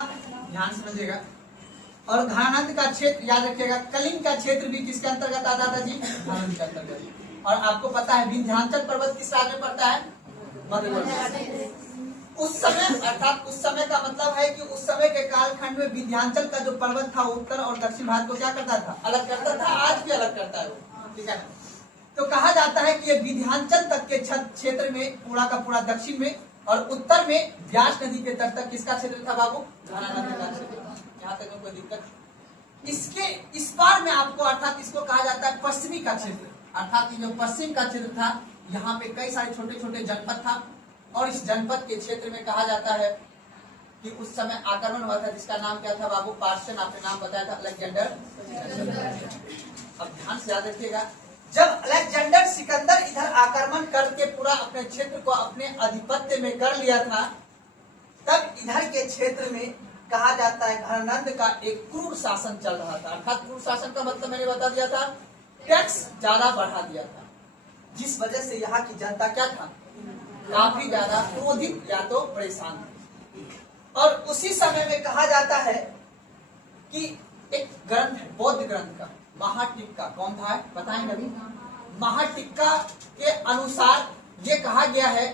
ध्यान समझिएगा। और घनानंद का क्षेत्र याद रखिएगा। कलिंग का क्षेत्र भी किसके अंतर्गत आता था जी? घनानंद के अंतर्गत। और आपको पता है विंध्याचल पर्वत किस राज्य में पड़ता है? मध्य प्रदेश। उस समय अर्थात उस समय का मतलब है कि उस समय के कालखंड में विंध्याचल का जो पर्वत था उत्तर और दक्षिण भारत को क्या करता था? अलग करता था। आज भी अलग करता है वो, ठीक है। तो कहा जाता है कि ये विंध्याचल तक के क्षेत्र में पूरा का पूरा दक्षिण में और उत्तर में व्यास नदी के तट तक किसका क्षेत्र था बाबू? घनानंद का क्षेत्र। यहाँ तक कोई दिक्कत? इसके इस बार में आपको अर्थात इसको कहा जाता है पश्चिमी का क्षेत्र। अर्थात जो पश्चिम का क्षेत्र था यहाँ पे कई सारे छोटे छोटे जनपद था और इस जनपद के क्षेत्र में कहा जाता है कि उस समय आक्रमण हुआ था जिसका नाम क्या था बाबू? पार्शियन। आपने नाम बताया था अलेक्जेंडर। अब ध्यान से याद रखिएगा, जब अलेक्जेंडर सिकंदर इधर आक्रमण करके पूरा अपने क्षेत्र को अपने आधिपत्य में कर लिया था, तब इधर के क्षेत्र में कहा जाता है घनानंद का एक क्रूर शासन चल रहा था। अर्थात क्रूर शासन का मतलब मैंने बता दिया था, टैक्स ज्यादा बढ़ा दिया था, जिस वजह से यहाँ की जनता क्या था? काफी ज्यादा क्रोधित या तो परेशान थी। और उसी समय में कहा जाता है कि एक ग्रंथ है बौद्ध ग्रंथ का महाटिक्का। कौन था? बताएं कभी। महाटिक्का के अनुसार ये कहा गया है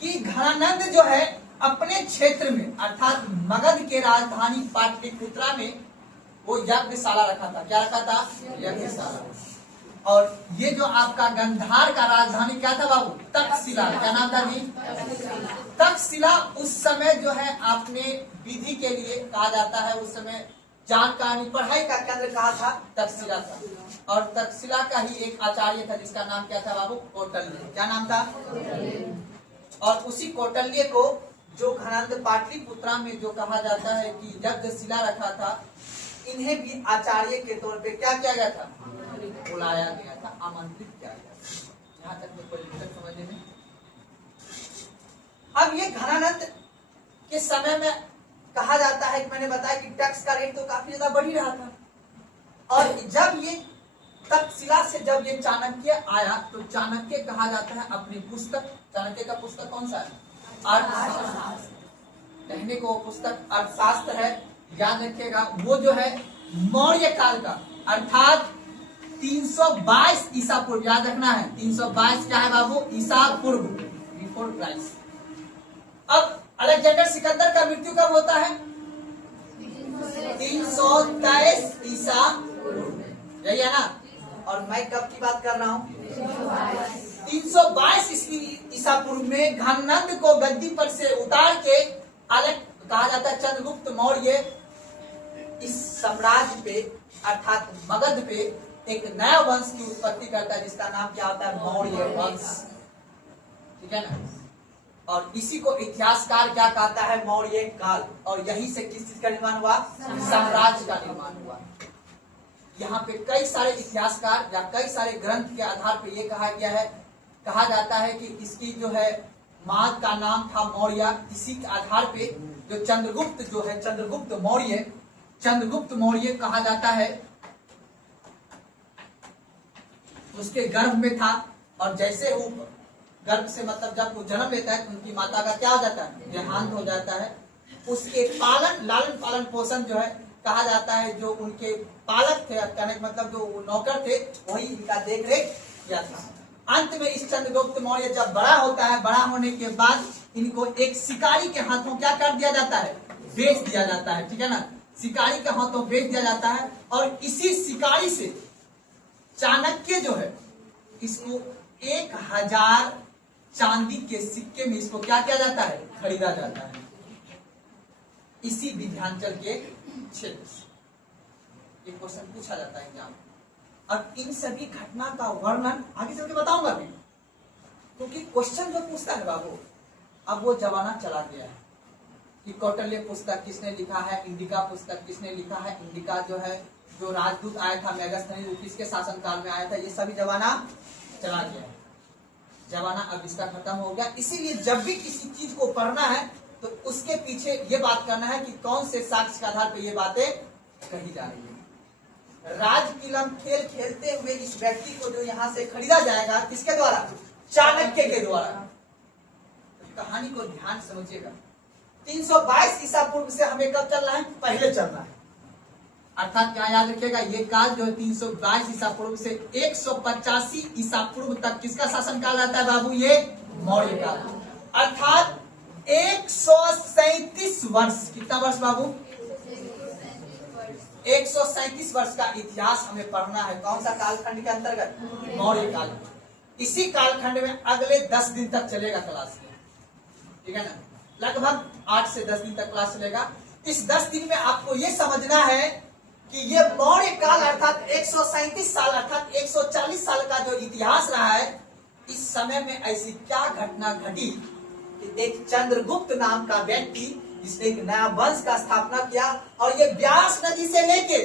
कि घनानंद जो है अपने क्षेत्र में अर्थात मगध के राजधानी पाटलिपुत्रा में वो यज्ञशाला रखा था। क्या रखा था? यज्ञशाला। और ये जो आपका गंधार का राजधानी क्या था बाबू? तक्षशिला। क्या नाम था जी? तक्षशिला। उस समय जो है आपने विधि के लिए कहा जाता है, उस समय जानकारी पढ़ाई का केंद्र कहा था? तक्षशिला था। और तक्षशिला का ही एक आचार्य था जिसका नाम क्या था बाबू? कौटिल्य। क्या नाम था? और उसी कौटिल्य को जो घनानंद पाटलिपुत्रा में जो कहा जाता है कि यज्ञशिला रखा था, इन्हें भी आचार्य के तौर पे क्या किया गया था? बुलाया गया था, आमंत्रित किया गया था। यहाँ तक में कोई दिक्कत समझने में? अब ये घनानंद के समय में कहा जाता है कि मैंने बताया कि टैक्स का रेट तो काफी ज्यादा बढ़ ही रहा था। और जब ये तक्षशिला से जब ये चाणक्य आया तो चाणक्य कहा जाता है अपनी पुस्तक, चाणक्य का पुस्तक कौन सा है? अर्थशास्त्र। कहने को पुस्तक अर्थशास्त्र है। याद रखिएगा वो जो है मौर्य काल का अर्थात 322 ईसा पूर्व। याद रखना है 322 क्या है बाबू? ईसा पूर्व, बिफोर क्राइस्ट। अब अलेक्जेंडर सिकंदर का मृत्यु कब होता है? 323 ईसा पूर्व। यही है ना? और मैं कब की बात कर रहा हूँ? 322 ईसा पूर्व में घनानंद को गद्दी पर से उतार के कहा जाता है चंद्रगुप्त मौर्य इस साम्राज्य पे अर्थात मगध पे एक नया वंश की उत्पत्ति करता है जिसका नाम क्या होता है? मौर्य वंश। ठीक है ना? और इसी को इतिहासकार क्या कहता है? मौर्य काल। और यही से किस चीज का निर्माण हुआ? साम्राज्य का निर्माण हुआ। यहाँ पे कई सारे इतिहासकार या कई सारे ग्रंथ के आधार पर यह कहा गया है, कहा जाता है कि इसकी जो है माँ का नाम था मौर्य। इसी के आधार पे जो चंद्रगुप्त जो है चंद्रगुप्त मौर्य कहा जाता है, उसके गर्भ में था। और जैसे वो गर्भ से मतलब जब वो जन्म लेता है तो उनकी माता का क्या हो जाता है? देहांत हो जाता है। उसके लालन पालन पोषण जो है कहा जाता है जो उनके पालक थे, कहने का मतलब जो नौकर थे वही इनका देख रेख किया था। अंत में इस चंद्रगुप्त मौर्य जब बड़ा होता है, बड़ा होने के बाद इनको एक शिकारी के हाथों क्या कर दिया जाता है? बेच दिया जाता है। ठीक है ना? शिकारी के हाथों बेच दिया जाता है। और इसी शिकारी से चाणक्य जो है इसको 1000 चांदी के सिक्के में इसको क्या किया जाता है? खरीदा जाता है, इसी विंध्याचल के क्षेत्र से। ये क्वेश्चन पूछा जाता है एग्जाम। अब इन सभी घटना का वर्णन आगे चल के बताऊंगा भी, क्योंकि क्वेश्चन जो पूछता है बाबू, अब वो जमाना चला गया है कि कौटिल्य पुस्तक किसने लिखा है, इंडिका पुस्तक किसने लिखा है। इंडिका जो है जो राजदूत आया था मेगास्थनीज, वो किसके शासन काल में आया था। ये सभी जमाना चला गया है। जमाना अब इसका खत्म हो गया। इसीलिए जब भी किसी चीज को पढ़ना है तो उसके पीछे ये बात करना है कि कौन से साक्ष्य के आधार पर ये बातें कही जा रही है। राजकिलम खेल खेलते हुए इस व्यक्ति को जो यहाँ से खरीदा जाएगा किसके द्वारा? चाणक्य के द्वारा। तो कहानी को ध्यान समझिएगा। 322 ईसा पूर्व से हमें कब चलना है? पहले चलना है। अर्थात क्या याद रखिएगा, ये काल जो है 322 ईसा पूर्व से 185 ईसा पूर्व तक किसका शासन काल रहता है बाबू? ये मौर्य काल। अर्थात 137 वर्ष, कितना वर्ष बाबू? 137 वर्ष का इतिहास हमें पढ़ना है। कौन सा कालखंड के अंतर्गत? मौर्य काल। इसी कालखंड में अगले 10 दिन तक चलेगा क्लास, ठीक है ना? लगभग 8 से 10 दिन तक क्लास चलेगा। इस 10 दिन में आपको ये समझना है कि ये मौर्य काल अर्थात 137 साल अर्थात 140 साल का जो इतिहास रहा है, इस समय में ऐसी क्या घटना घटी कि एक चंद्रगुप्त नाम का व्यक्ति जिसने एक नया वंश का स्थापना किया और ये व्यास नदी से लेके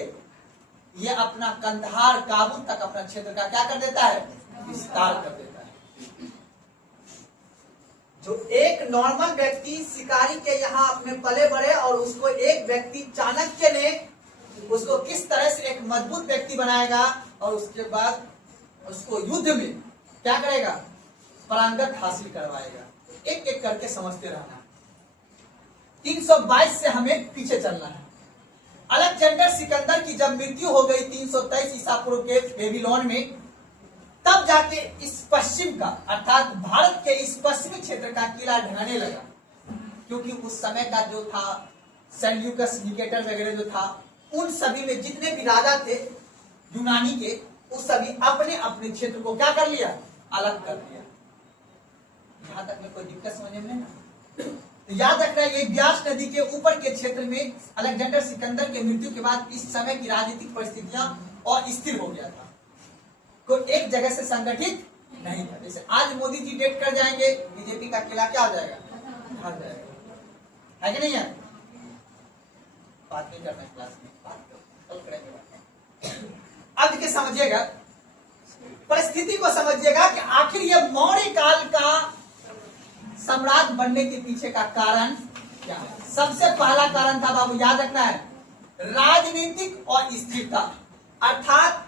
ये अपना कंधार काबुल तक अपना क्षेत्र का क्या कर देता है? विस्तार कर देता है। जो एक नॉर्मल व्यक्ति शिकारी के यहाँ अपने पले बढ़े और उसको एक व्यक्ति चाणक्य ने उसको किस तरह से एक मजबूत व्यक्ति बनाएगा और उसके बाद उसको युद्ध में क्या करेगा? परांगत हासिल करवाएगा। एक एक करके समझते रहना। 322 से हमें पीछे चलना है। अलेक्जेंडर सिकंदर की जब मृत्यु हो गई 323 ईसा पूर्व के बेबीलोन में, तब जाके इस पश्चिम का अर्थात भारत के इस पश्चिमी क्षेत्र का किला ढहने लगा, क्योंकि उस समय का जो था सेल्यूकस निकेटर वगैरह जो था, उन सभी में जितने भी राजा थे यूनानी के, उस सभी अपने अपने क्षेत्र को क्या कर लिया? अलग कर लिया। यहां तक में कोई दिक्कत समझने में ना? तो याद रखना, ये व्यास नदी के ऊपर के क्षेत्र में अलेक्जेंडर सिकंदर के मृत्यु के बाद इस समय की राजनीतिक परिस्थितियां अस्थिर हो गया था, कोई एक जगह से संगठित नहीं था। जैसे आज मोदी जी डेट कर जाएंगे, बीजेपी का किला क्या हो जाएगा? हार जाएगा, है कि नहीं है? बात नहीं करना है क्लास में, बात कल करेंगे। अब के समझिएगा, परिस्थिति को समझिएगा कि आखिर ये मौर्य काल का सम्राट बनने के पीछे का कारण क्या है? सबसे पहला कारण था बाबू, याद रखना है, राजनीतिक अस्थिरता। अर्थात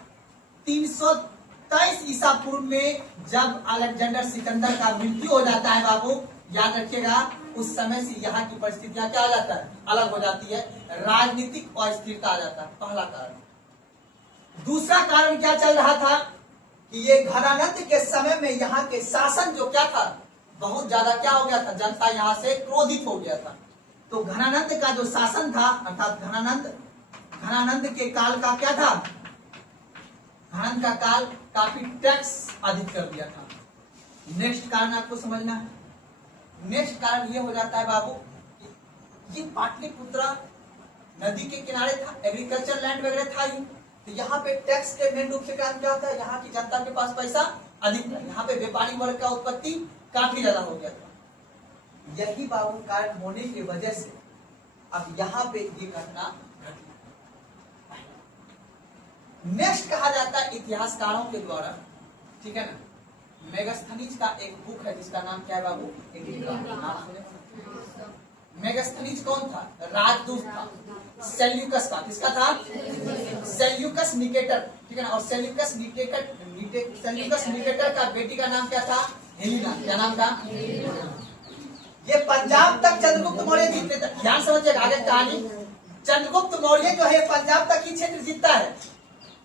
323 ईसा पूर्व में जब अलेक्जेंडर सिकंदर का मृत्यु हो जाता है बाबू, याद रखिएगा, उस समय से यहाँ की परिस्थितियां क्या आ जाता है? अलग हो जाती है, राजनीतिक अस्थिरता आ जाता है। पहला कारण। दूसरा कारण क्या चल रहा था कि ये घनानंद के समय में यहाँ के शासन जो क्या था, बहुत ज्यादा क्या हो गया था? जनता यहाँ से क्रोधित हो गया था। तो घनानंद का जो शासन था अर्थात घनानंद के काल का क्या था? घनानंद का काल काफी टैक्स अधिक कर दिया था। नेक्स्ट कारण आपको समझना है। नेक्स्ट कारण ये हो जाता है बाबू, ये पाटलिपुत्रा नदी के किनारे था, एग्रीकल्चर लैंड वगैरह था ही, तो यहाँ पे टैक्स के मेन रूप से कारण क्या होता है? यहाँ की जनता के पास पैसा अधिक था, यहाँ पे व्यापारी वर्ग का उत्पत्ति काफी ज्यादा हो गया था। यही बाबू कारण होने की वजह से अब यहाँ पे ये घटना घटी। नेक्स्ट कहा जाता है इतिहासकारों के द्वारा, ठीक है ना, मेगास्थनीज का एक बुक है जिसका नाम क्या है बाबू? मेगास्थनीज कौन था? राजदूत था सेल्यूकस का। किसका था? सेल्यूकस निकेटर, ठीक है ना। और सेल्यूकस निकेटर का बेटी का नाम क्या था? हेलिना। क्या नाम था? ये पंजाब तक चंद्रगुप्त मौर्य जीतते थे। ध्यान समझिएगा आगे कहानी। चंद्रगुप्त मौर्य जो है पंजाब तक ही क्षेत्र जीतता है।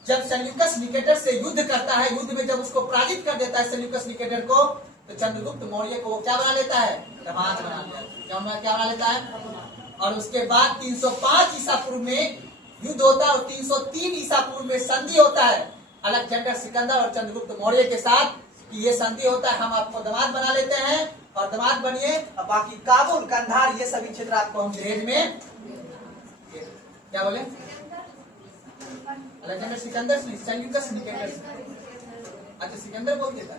जब सेल्यूकस निकेटर से युद्ध करता है, युद्ध में जब उसको पराजित कर देता है सेल्यूकस निकेटर को, तो चंद्रगुप्त मौर्य को क्या बना लेता है? दामाद बना लेता है। क्या बना लेता है? और उसके बाद 305 ईसा पूर्व में युद्ध होता है और 303 ईसा पूर्व में संधि होता है अलेक्जेंडर सिकंदर और चंद्रगुप्त मौर्य के साथ, कि ये संधि होता है, हम आपको दामाद बना लेते हैं और दामाद बनिए, और बाकी काबुल, कंधार, ये सभी क्षेत्र आपको हम दहेज में। क्या बोले? अलेक्जेंडर सिकंदर से सेल्यूकस निकेटर। अच्छा, सिकंदर बोल देता।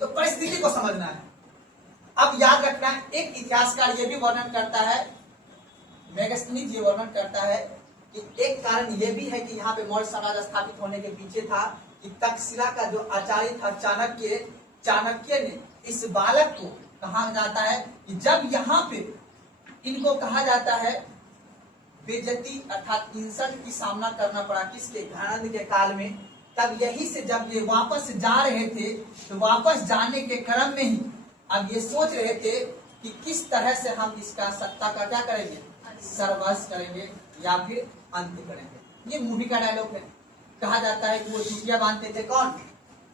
तो परिस्थिति को समझना है। अब याद रखना है, एक इतिहासकार ये भी वर्णन करता है, मेगास्थनीज ये वर्णन करता है कि एक कारण ये भी है कि यहाँ पे मौर्य साम्राज्य स्थापित होने के पीछे था कि तक्षशिला का जो आचार्य था चाणक्य ने इस बालक को कहा जाता है कि जब यहाँ पे इनको कहा जाता है बेइज्जती अर्थात इंसल्ट की सामना करना पड़ा किसके? घनानंद के काल में। तब यही से जब ये वापस जा रहे थे, तो वापस जाने के क्रम में ही अब ये सोच रहे थे कि किस तरह से हम इसका सत्ता का क्या करेंगे, सर्वनाश करेंगे या फिर अंत करेंगे। ये मूवी का डायलॉग है। कहा जाता है कि वो चुटिया बांधते थे कौन,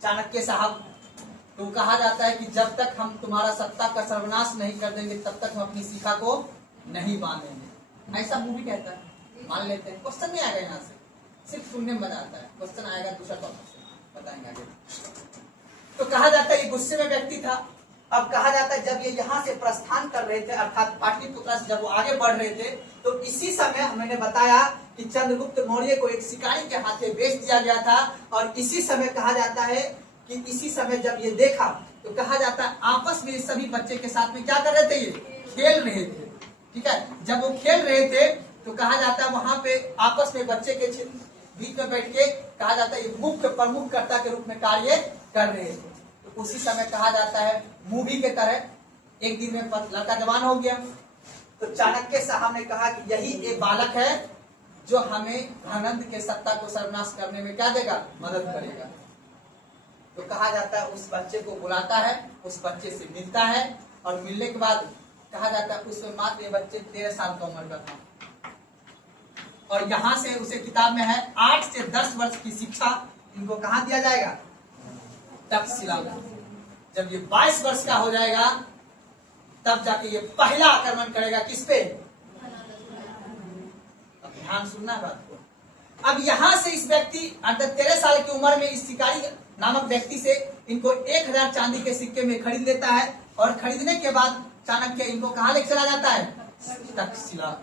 चाणक्य साहब। तो कहा जाता है कि जब तक हम तुम्हारा सत्ता का सर्वनाश नहीं कर देंगे तब तक हम अपनी शिखा को नहीं बांधेंगे। ऐसा मूवी कहता है, मान लेते हैं। क्वेश्चन नहीं आएगा यहाँ से, सिर्फ सुनने में मजा आता है। क्वेश्चन आएगा दूसरा टॉपिक से, बताएंगे आगे। तो कहा जाता है ये गुस्से में व्यक्ति था। अब कहा जाता है जब ये यहाँ से प्रस्थान कर रहे थे, अर्थात पाटलिपुत्र से जब वो आगे बढ़ रहे थे, तो इसी समय मैंने बताया कि चंद्रगुप्त मौर्य को एक शिकारी के हाथे बेच दिया गया था। और इसी समय कहा जाता है कि इसी समय जब ये देखा तो कहा जाता है आपस में सभी बच्चे के साथ में क्या कर रहे थे, ये खेल रहे थे। ठीक है, जब वो खेल रहे थे तो कहा जाता है वहां पे आपस में बच्चे के बीच में बैठ के कहा जाता है मुख्य प्रमुख कर्ता के रूप में कार्य कर रहे थे। तो उसी समय कहा जाता है मूवी के तरह एक दिन में लड़का जवान हो गया। तो चाणक्य साहब ने कहा कि यही एक बालक है जो हमें धनानंद के सत्ता को सर्वनाश करने में क्या देगा, मदद करेगा। तो कहा जाता है उस बच्चे को बुलाता है, उस बच्चे से मिलता है और मिलने के बाद कहा जाता है उसमें मात्र ये बच्चे 13 साल का उम्र का था। और यहाँ से उसे किताब में है 8 से 10 वर्ष की शिक्षा इनको कहाँ दिया जाएगा, तक्षशिला में। जब ये 22 वर्ष का हो जाएगा तब जाके ये पहला आक्रमण करेगा किस पे, अब ध्यान सुनना बात को। अब यहाँ से इस व्यक्ति 13 साल की उम्र में इस शिकारी नामक व्यक्ति से इनको 1000 चांदी के सिक्के में खरीद लेता है। और खरीदने के बाद चाणक्य इनको कहाँ लेकर चला जाता है, तक्षशिला।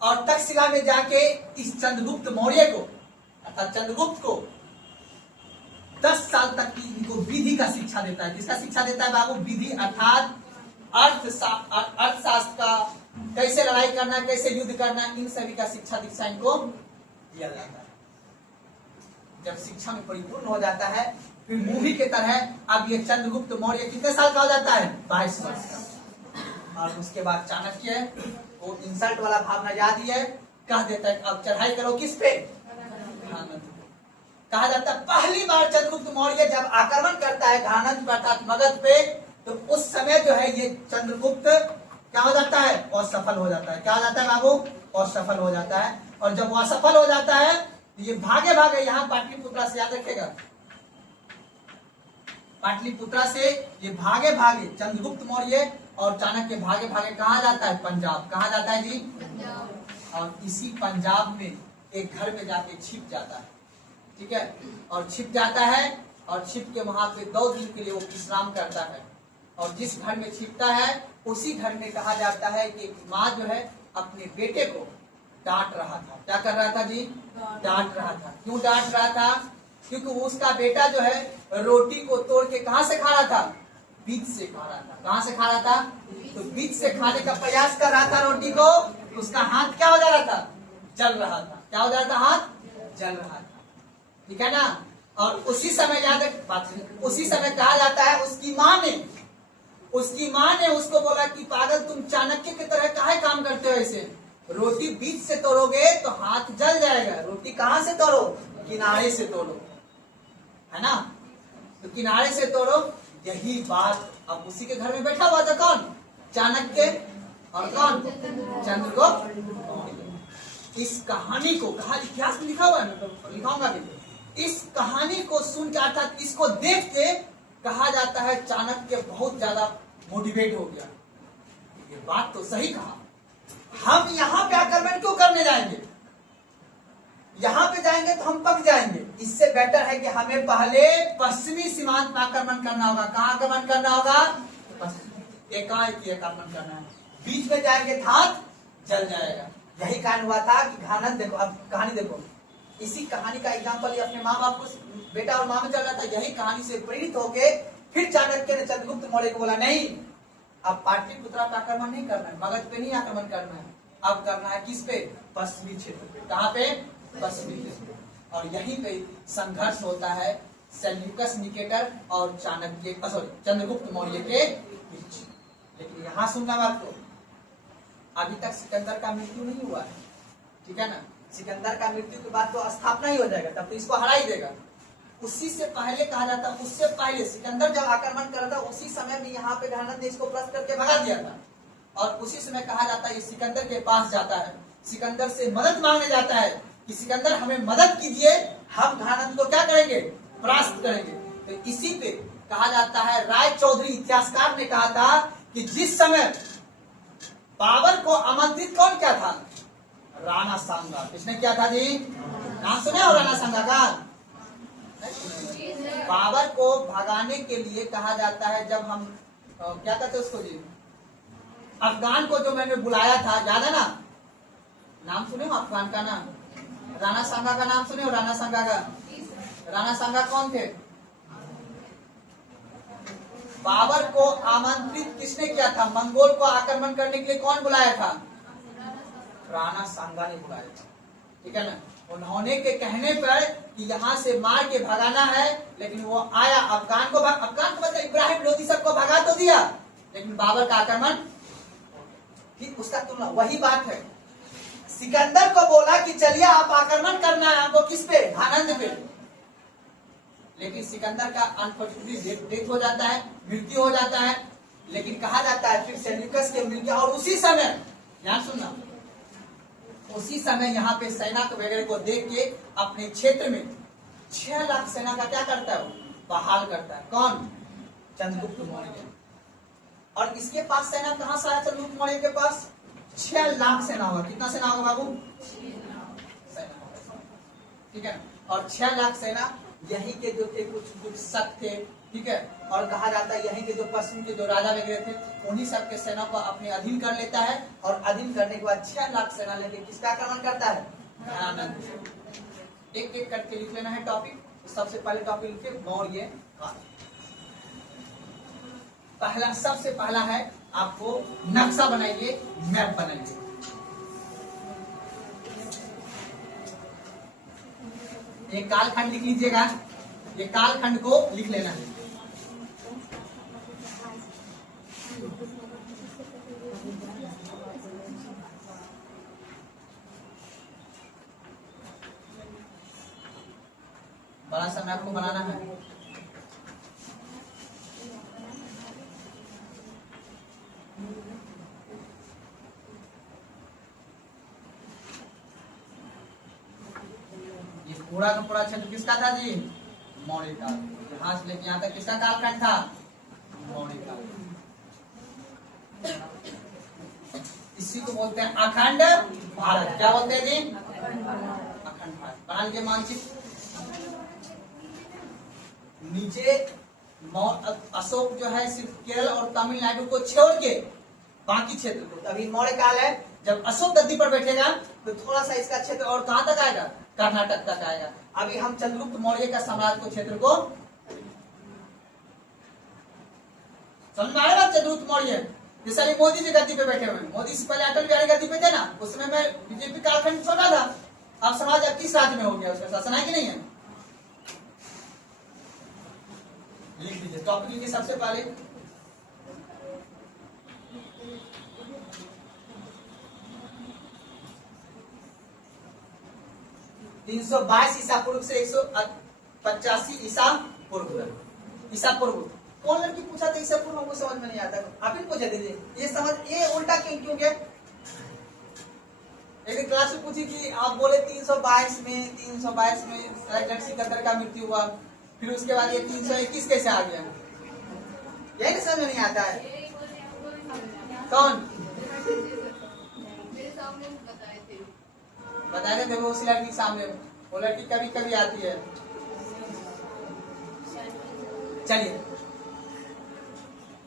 और तक्षशिला में जाके इस चंद्रगुप्त मौर्य को अर्थात चंद्रगुप्त को 10 साल तक की इनको विधि का शिक्षा देता है। किसका शिक्षा देता है बाबू, विधि अर्थात अर्थशास्त्र का, कैसे लड़ाई करना, कैसे युद्ध करना, इन सभी का शिक्षा दीक्षा इनको दिया जाता है। जब शिक्षा में परिपूर्ण हो जाता है फिर मूवी के तरह अब ये चंद्रगुप्त मौर्य कितने साल का हो जाता है, 22 वर्ष का। और उसके बाद चाणक्य वो इंसल्ट वाला भावना याद ही है, कह देता है अब चढ़ाई करो किस पे, घानंद। कहा जाता है पहली बार चंद्रगुप्त मौर्य जब आक्रमण करता है घानंद अर्थात मगध पे, तो उस समय जो है ये चंद्रगुप्त क्या हो जाता है, असफल हो जाता है। क्या हो जाता है बाबू, असफल हो जाता है। और जब वो असफल हो जाता है तो ये भागे भागे यहाँ पाटलिपुत्रा से, याद रखेगा, पाटलिपुत्रा से ये भागे भागे चंद्रगुप्त मौर्य और चाणक्य भागे भागे कहा जाता है, पंजाब। कहा जाता है जी, और इसी पंजाब में एक घर में जाके छिप जाता है। ठीक है, और छिप जाता है और छिप के वहां पे 2 दिन के लिए वो विश्राम करता है। और जिस घर में छिपता है उसी घर में कहा जाता है कि माँ जो है अपने बेटे को डांट रहा था। क्या कर रहा था जी, डांट रहा था। क्यों डांट रहा था, क्योंकि उसका बेटा जो है रोटी को तोड़ के कहाँ से खा रहा था, बीच से खा रहा था। कहाँ से खा रहा था, तो बीच से खाने का प्रयास कर रहा था रोटी को, तो उसका हाथ क्या हो जा रहा था, जल रहा था। क्या हो जा रहा था, हाथ जल रहा था। ठीक है ना। और उसी समय याद बात, उसी समय कहा जाता है उसकी माँ ने उसको बोला कि पागल तुम चाणक्य की तरह काहे काम करते हो, ऐसे रोटी बीच से तोड़ोगे तो हाथ जल जाएगा। रोटी कहाँ से तोड़ो, किनारे से तोड़ो, है ना। तो किनारे से तोड़ो। यही बात अब उसी के घर में बैठा हुआ था कौन, चाणक्य और कौन, चंद्रगुप्त। इस कहानी को कहा इतिहास में लिखा हुआ है, मैं लिखाऊंगा भी। इस कहानी को सुन के अर्थात इसको देख के कहा जाता है चाणक्य बहुत ज्यादा मोटिवेट हो गया। ये बात तो सही कहा, हम यहाँ पे आक्रमण क्यों करने जाएंगे, यहाँ पे जाएंगे तो हम पक जाएंगे। इससे बेटर है कि हमें पहले पश्चिमी सीमांत पर आक्रमण करना होगा। कहाँ आक्रमण करना होगा, एकाएक आक्रमण करना है। बीच में जाएंगे तो हाथ जल जाएगा। यही कारण हुआ था कि घानंद, देखो अब कहानी देखो, इसी कहानी का एग्जाम्पल ये अपने माँ बाप को, बेटा और माँ में चल रहा था। यही कहानी से प्रेरित होके फिर चाणक्य ने चंद्रगुप्त मौर्य को बोला नहीं, अब पाटलिपुत्रा पर आक्रमण नहीं करना है, मगध पे नहीं आक्रमण करना है, अब करना है किस पे, पश्चिमी क्षेत्र पे। कहाँ पे, पश्चिमी क्षेत्र। और यहीं पे संघर्ष होता है सेल्यूकस निकेटर और चाणक्य चंद्रगुप्त मौर्य के बीच। लेकिन यहाँ सुनना बात को, अभी तक सिकंदर का मृत्यु नहीं हुआ है। ठीक है ना, सिकंदर का मृत्यु के बाद तो स्थापना ही हो जाएगा, तब तो इसको हरा ही देगा। उसी से पहले कहा जाता, उससे पहले सिकंदर जब आक्रमण कर रहा था उसी समय में यहाँ पे घानानंद ने इसको परास्त करके भगा दिया था। और उसी समय कहा जाता है ये सिकंदर के पास जाता है, सिकंदर से मदद मांगने जाता है कि सिकंदर हमें मदद कीजिए, हम घानानंद को क्या करेंगे, परास्त करेंगे। तो इसी पे कहा जाता है, राय चौधरी इतिहासकार ने कहा था कि जिस समय बाबर को आमंत्रित कौन क्या था, राणा सांगा। किसने क्या था जी, नाम सुने हो राणा सांगा का? बाबर को भगाने के लिए कहा जाता है, जब हम क्या कहते उसको जी, अफगान को जो मैंने बुलाया था, याद है ना, नाम सुने हो अफगान का नाम, राणा सांगा का नाम सुने हो, राणा सांगा का? राणा सांगा कौन थे? बाबर को आमंत्रित किसने किया था, मंगोल को आक्रमण करने के लिए कौन बुलाया था, राणा सांगा ने बुलाया था, ठीक है ना। उन्होंने के कहने पर कि यहाँ से मार के भगाना है, लेकिन वो आया, अफगान को मतलब इब्राहिम लोदी सबको भगा तो दिया, लेकिन बाबर का आक्रमण, ठीक उसका तुलना वही बात है। सिकंदर को बोला कि चलिए आप आक्रमण करना है हमको, किस पे, घानानंद पे, लेकिन सिकंदर का अनफॉर्चुनेटली डेथ हो जाता है, मृत्यु हो जाता है। लेकिन कहा जाता है फिर सेल्यूकस के मिल गया, और उसी समय ध्यान सुनना, उसी समय यहाँ पे सेना वगैरह को देख के अपने क्षेत्र में 6 लाख सेना का क्या करता है, बहाल करता है। कौन, चंद्रगुप्त मौर्य। और इसके पास सेना कहां से आया, चंद्रगुप्त मौर्य के पास 6 लाख सेना होगा। कितना सेना होगा बाबू, ठीक है। और 6 लाख सेना यही के जो थे, कुछ शक थे, ठीक है। और कहा जाता है यही के जो पश्चिम के जो राजा वगैरह थे, उन्हीं सब के सेना को अपने अधीन कर लेता है। और अधीन करने के बाद 6 लाख सेना लेके किसका आक्रमण करता है, घानानंद। एक एक करके लिख लेना है टॉपिक। सबसे पहले टॉपिक लिखिए मौर्य काल। पहला, सबसे पहला है आपको नक्शा बनाइए, मैप बनाइए। ये कालखंड लिख लीजिएगा, ये कालखंड को लिख लेना है। बड़ा सा मैप को बनाना है। पूरा का पूरा क्षेत्र किसका था जी, मौर्य काल। यहाँ से लेके यहाँ तक किसका कालखंड था, मौर्य काल। इसी को बोलते हैं अखंड भारत। क्या बोलते हैं जी, अखंड भारत। बना लीजिए मानचित्र। नीचे अशोक जो है सिर्फ केरल और तमिलनाडु को छोड़ के बाकी क्षेत्र को, अभी मौर्य काल है, जब अशोक गद्दी पर बैठेगा तो थोड़ा सा इसका क्षेत्र और कहां तक आएगा, कर्नाटक तक आएगा। अभी हम चंद्रगुप्त मौर्य का साम्राज्य को क्षेत्र को समझ में आएगा। चंद्रगुप्त मौर्य जैसे अभी मोदी जी गद्दी पे बैठे हुए हैं, मोदी से पहले अटल बिहारी गद्दी पे थे ना, उस समय में बीजेपी कालखंड छोटा था। अब समाज अब किस राज्य में हो गया, उसका शासन है कि नहीं है, लिख दीजिए। टॉपिक लिखिए सबसे पहले, (322 ईसा पूर्व से 185 ईसा पूर्व). ईसा पूर्व कौन लड़की पूछा था, ईसा पूर्व हमको समझ में नहीं आता, आप ही पूछे थे ये समझ, ये उल्टा क्यों गया। एक क्लास में पूछी कि आप बोले 322 में सिकंदर का मृत्यु हुआ, फिर उसके बाद ये 321 कैसे आ गया, यही समझ में नहीं आता है। कौन बताए थे वो, उसी लड़की के सामने, वो लड़की कभी कभी आती है। चलिए,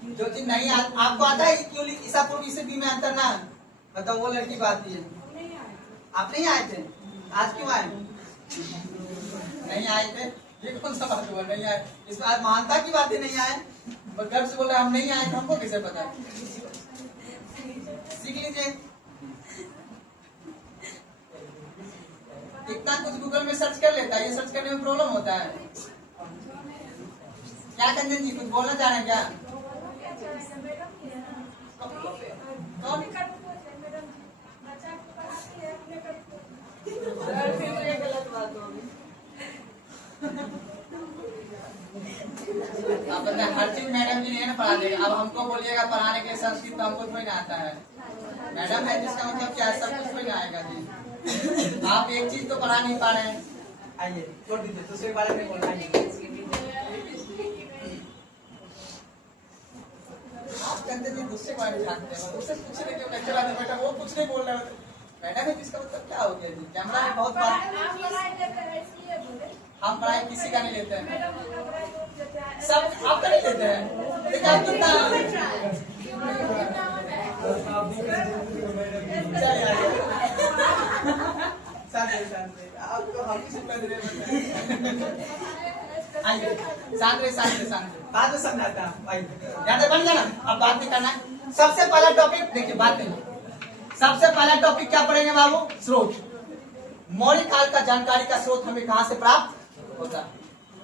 जो चीज नहीं आपको आता है क्यों ईसा पूर्व ईसा बी में अंतर ना, बताओ वो लड़की बात है। आप नहीं आए थे, आज क्यों आए, नहीं आए थे, ये कौन सा बात हुआ, नहीं आए, इसमें आज महानता की बात ही नहीं आए, गर्व से बोल रहे हम नहीं आए, हमको कैसे पता, सीख लीजिए। इतना कुछ गूगल में सर्च कर लेता है, ये सर्च करने में प्रॉब्लम होता है क्या। कंजन जी कुछ बोलना चाह रहे हैं क्या, कौन गलत बात होगी। कहते हैं हर चीज मैडम जी नहीं है ना पढ़ा देगा। अब हमको बोलिएगा पढ़ाने के लिए संस्कृत तो हमको थोड़ी ना आता है। मैडम है जिसका मतलब क्या है, सब कुछ थोड़ी ना आएगा जी। आप एक चीज तो पढ़ा नहीं पा रहे हैं। आइए छोड़ दीजिए, दूसरे बारे में बोलना है। आप कहते थे दूसरे बारे में जानते हैं, उससे पूछने के लेक्चर आने बेटा वो कुछ नहीं बोल रहे होते। मैडम है जिसका मतलब क्या हो गया जी, कैमरा में बहुत बार हम पढ़ाई किसी का नहीं लेते हैं, सब आपका नहीं लेते हैं। देखिए आप कितना आपको हम किसी पद आइए शांत बात में समझाता हूँ। बन गया ना, अब बात नहीं करना है। सबसे पहला टॉपिक देखिए, बात नहीं, सबसे पहला टॉपिक क्या पढ़ेंगे बाबू? स्रोत। मौर्य काल का जानकारी का स्रोत हमें कहाँ से प्राप्त होता है?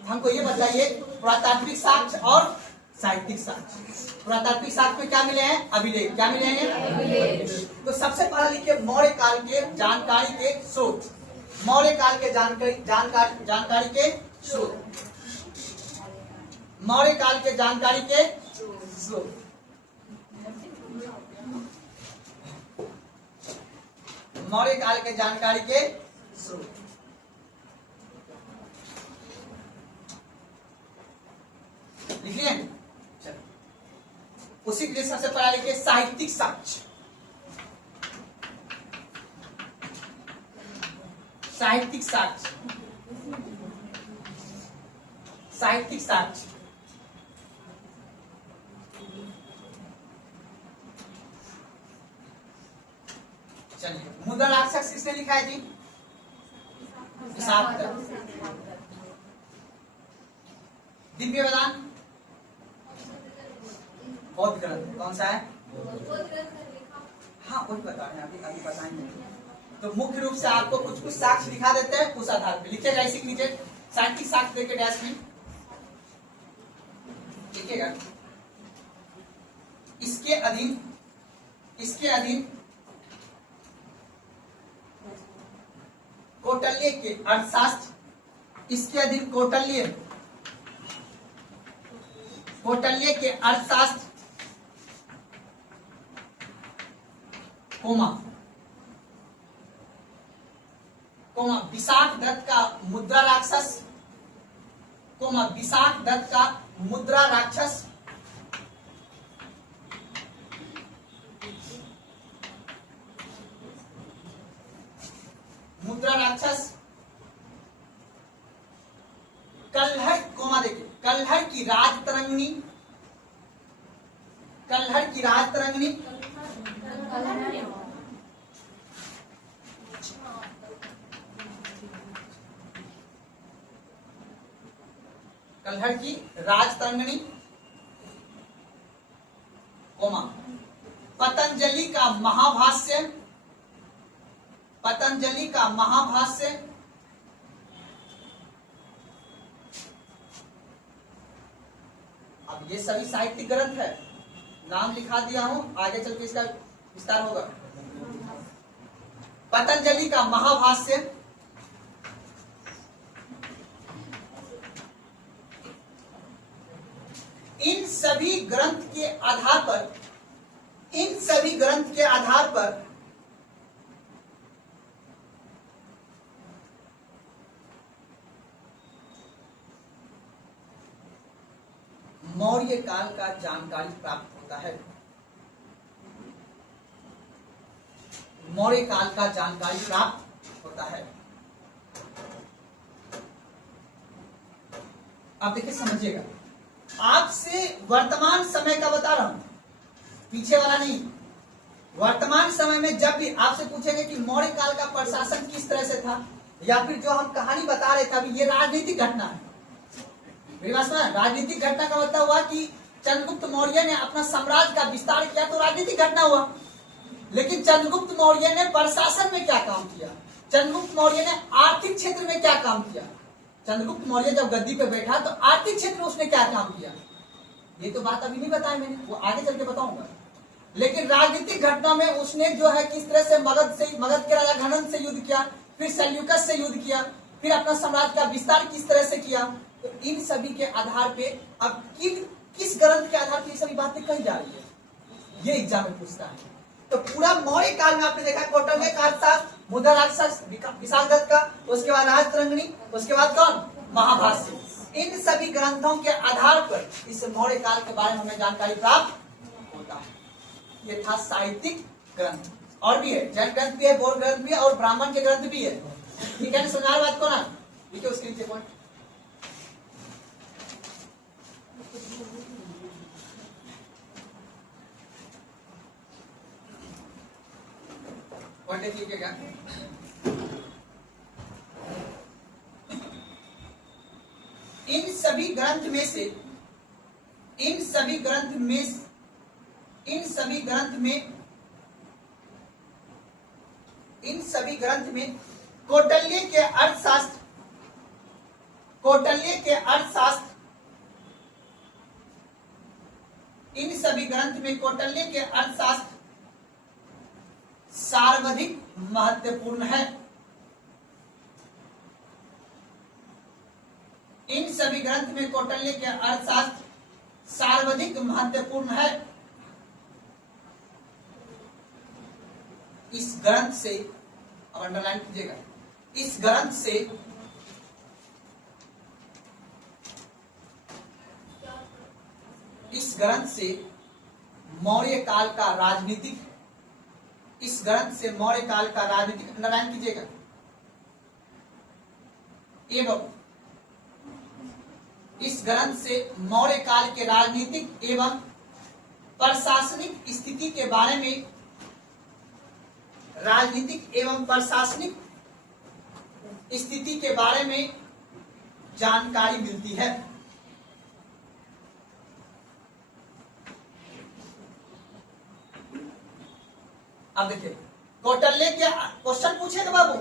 हमको ये बताइए, पुरातात्विक साक्ष्य और साहित्यिक साक्ष्य। पुरातात्विक साक्ष्य में क्या मिले हैं? अभिलेख। क्या मिले हैं? तो सबसे पहला लिखिए मौर्य काल के जानकारी के स्रोत। मौर्य काल के जानकारी के स्रोत। मौर्य काल के जानकारी के स्रोत। मौर्य काल के जानकारी के स्रोत। लिखिए, उसी के लिए सबसे पहला लिखिए साहित्यिक साक्ष्य। साहित्यिक साक्ष्य। साहित्यिक साक्ष्य चलिए, मुद्रा राक्षस किसने लिखा है जी? दिव्य बदान बहुत गलत। कौन सा है? हाँ वही बता रहे हैं, अभी बताएंगे। तो मुख्य रूप से आपको कुछ कुछ साक्ष्य दिखा देते हैं, उस आधार पर लिखिएगा। इसी के नीचे साहित्यिक साक्ष्य देके डैश में लिखिएगा। इसके अधीन कौटिल्य के अर्थशास्त्र, इसके अधीन कौटिल्य के अर्थशास्त्र, विशाख दत्त का मुद्रा राक्षस, विशाख दत्त का मुद्रा राक्षस, कल्हड़, देखिए कल्हड़ की राजतरंगिणी, कल्हड़ की राजतरंगिणी, कल्हड़ की राजतरंगिणी, पतंजलि का महाभाष्य, पतंजलि का महाभाष्य, अब ये सभी साहित्यिक ग्रंथ है, नाम लिखा दिया हूं, आगे चल के इसका विस्तार होगा। पतंजलि का महाभाष्य, इन सभी ग्रंथ के आधार पर मौर्य काल का जानकारी प्राप्त होता है। मौर्य काल का जानकारी प्राप्त होता है। अब देखिए समझिएगा, आपसे वर्तमान समय का बता रहा हूं, पीछे वाला नहीं। वर्तमान समय में जब भी आपसे पूछेंगे कि मौर्य काल का प्रशासन किस तरह से था, या फिर जो हम कहानी बता रहे थे अभी, ये राजनीतिक घटना है। मेरी बात सुना, राजनीतिक घटना का मतलब हुआ कि चंद्रगुप्त मौर्य ने अपना साम्राज्य का विस्तार किया, तो राजनीतिक घटना हुआ। लेकिन चंद्रगुप्त मौर्य ने प्रशासन में क्या काम किया, चंद्रगुप्त मौर्य ने आर्थिक क्षेत्र में क्या काम किया, चंद्रगुप्त मौर्य जब गद्दी पे बैठा तो आर्थिक क्षेत्र में उसने क्या काम किया, ये तो बात अभी नहीं बताया मैंने, वो आगे चल के बताऊंगा। लेकिन राजनीतिक घटना में उसने जो है किस तरह से मगध के राजा घनन से युद्ध किया, फिर सेल्यूकस से युद्ध किया, फिर अपना साम्राज्य का विस्तार किस तरह से किया। तो इन सभी के आधार पे अब किस ग्रंथ के आधार पर ये सभी बातें कही जा रही है, ये एग्जाम में पूछता है। तो पूरा मौर्य काल में आपने देखा कौटिल्य का अर्थशास्त्र, मुद्रा अर्थशास्त्र विशाल दत्त का, उसके बाद राजतरंगिणी, उसके बाद कौन, महाभाष्य। इन सभी ग्रंथों के आधार पर इस मौर्य काल के बारे में हमें जानकारी प्राप्त होता है। ये था साहित्यिक ग्रंथ। और भी है, जैन ग्रंथ भी है, बौद्ध ग्रंथ भी है और ब्राह्मण के ग्रंथ भी है। ठीक है, सुना बात को ना, देखिए उसके नीचे पॉइंट लिखिएगा। इन सभी ग्रंथ में से कौटिल्य के अर्थशास्त्र सर्वाधिक महत्वपूर्ण है। इन सभी ग्रंथ में कौटिल्य के अर्थशास्त्र सर्वाधिक महत्वपूर्ण है। इस ग्रंथ से, अब अंडरलाइन कीजिएगा, इस ग्रंथ से मौर्य काल का राजनीतिक, अंडरलाइन कीजिएगा, एवं इस ग्रंथ से मौर्य काल के राजनीतिक एवं प्रशासनिक स्थिति के बारे में, जानकारी मिलती है। अब देखिए, कौटिल्य के क्वेश्चन पूछेगा बाबू,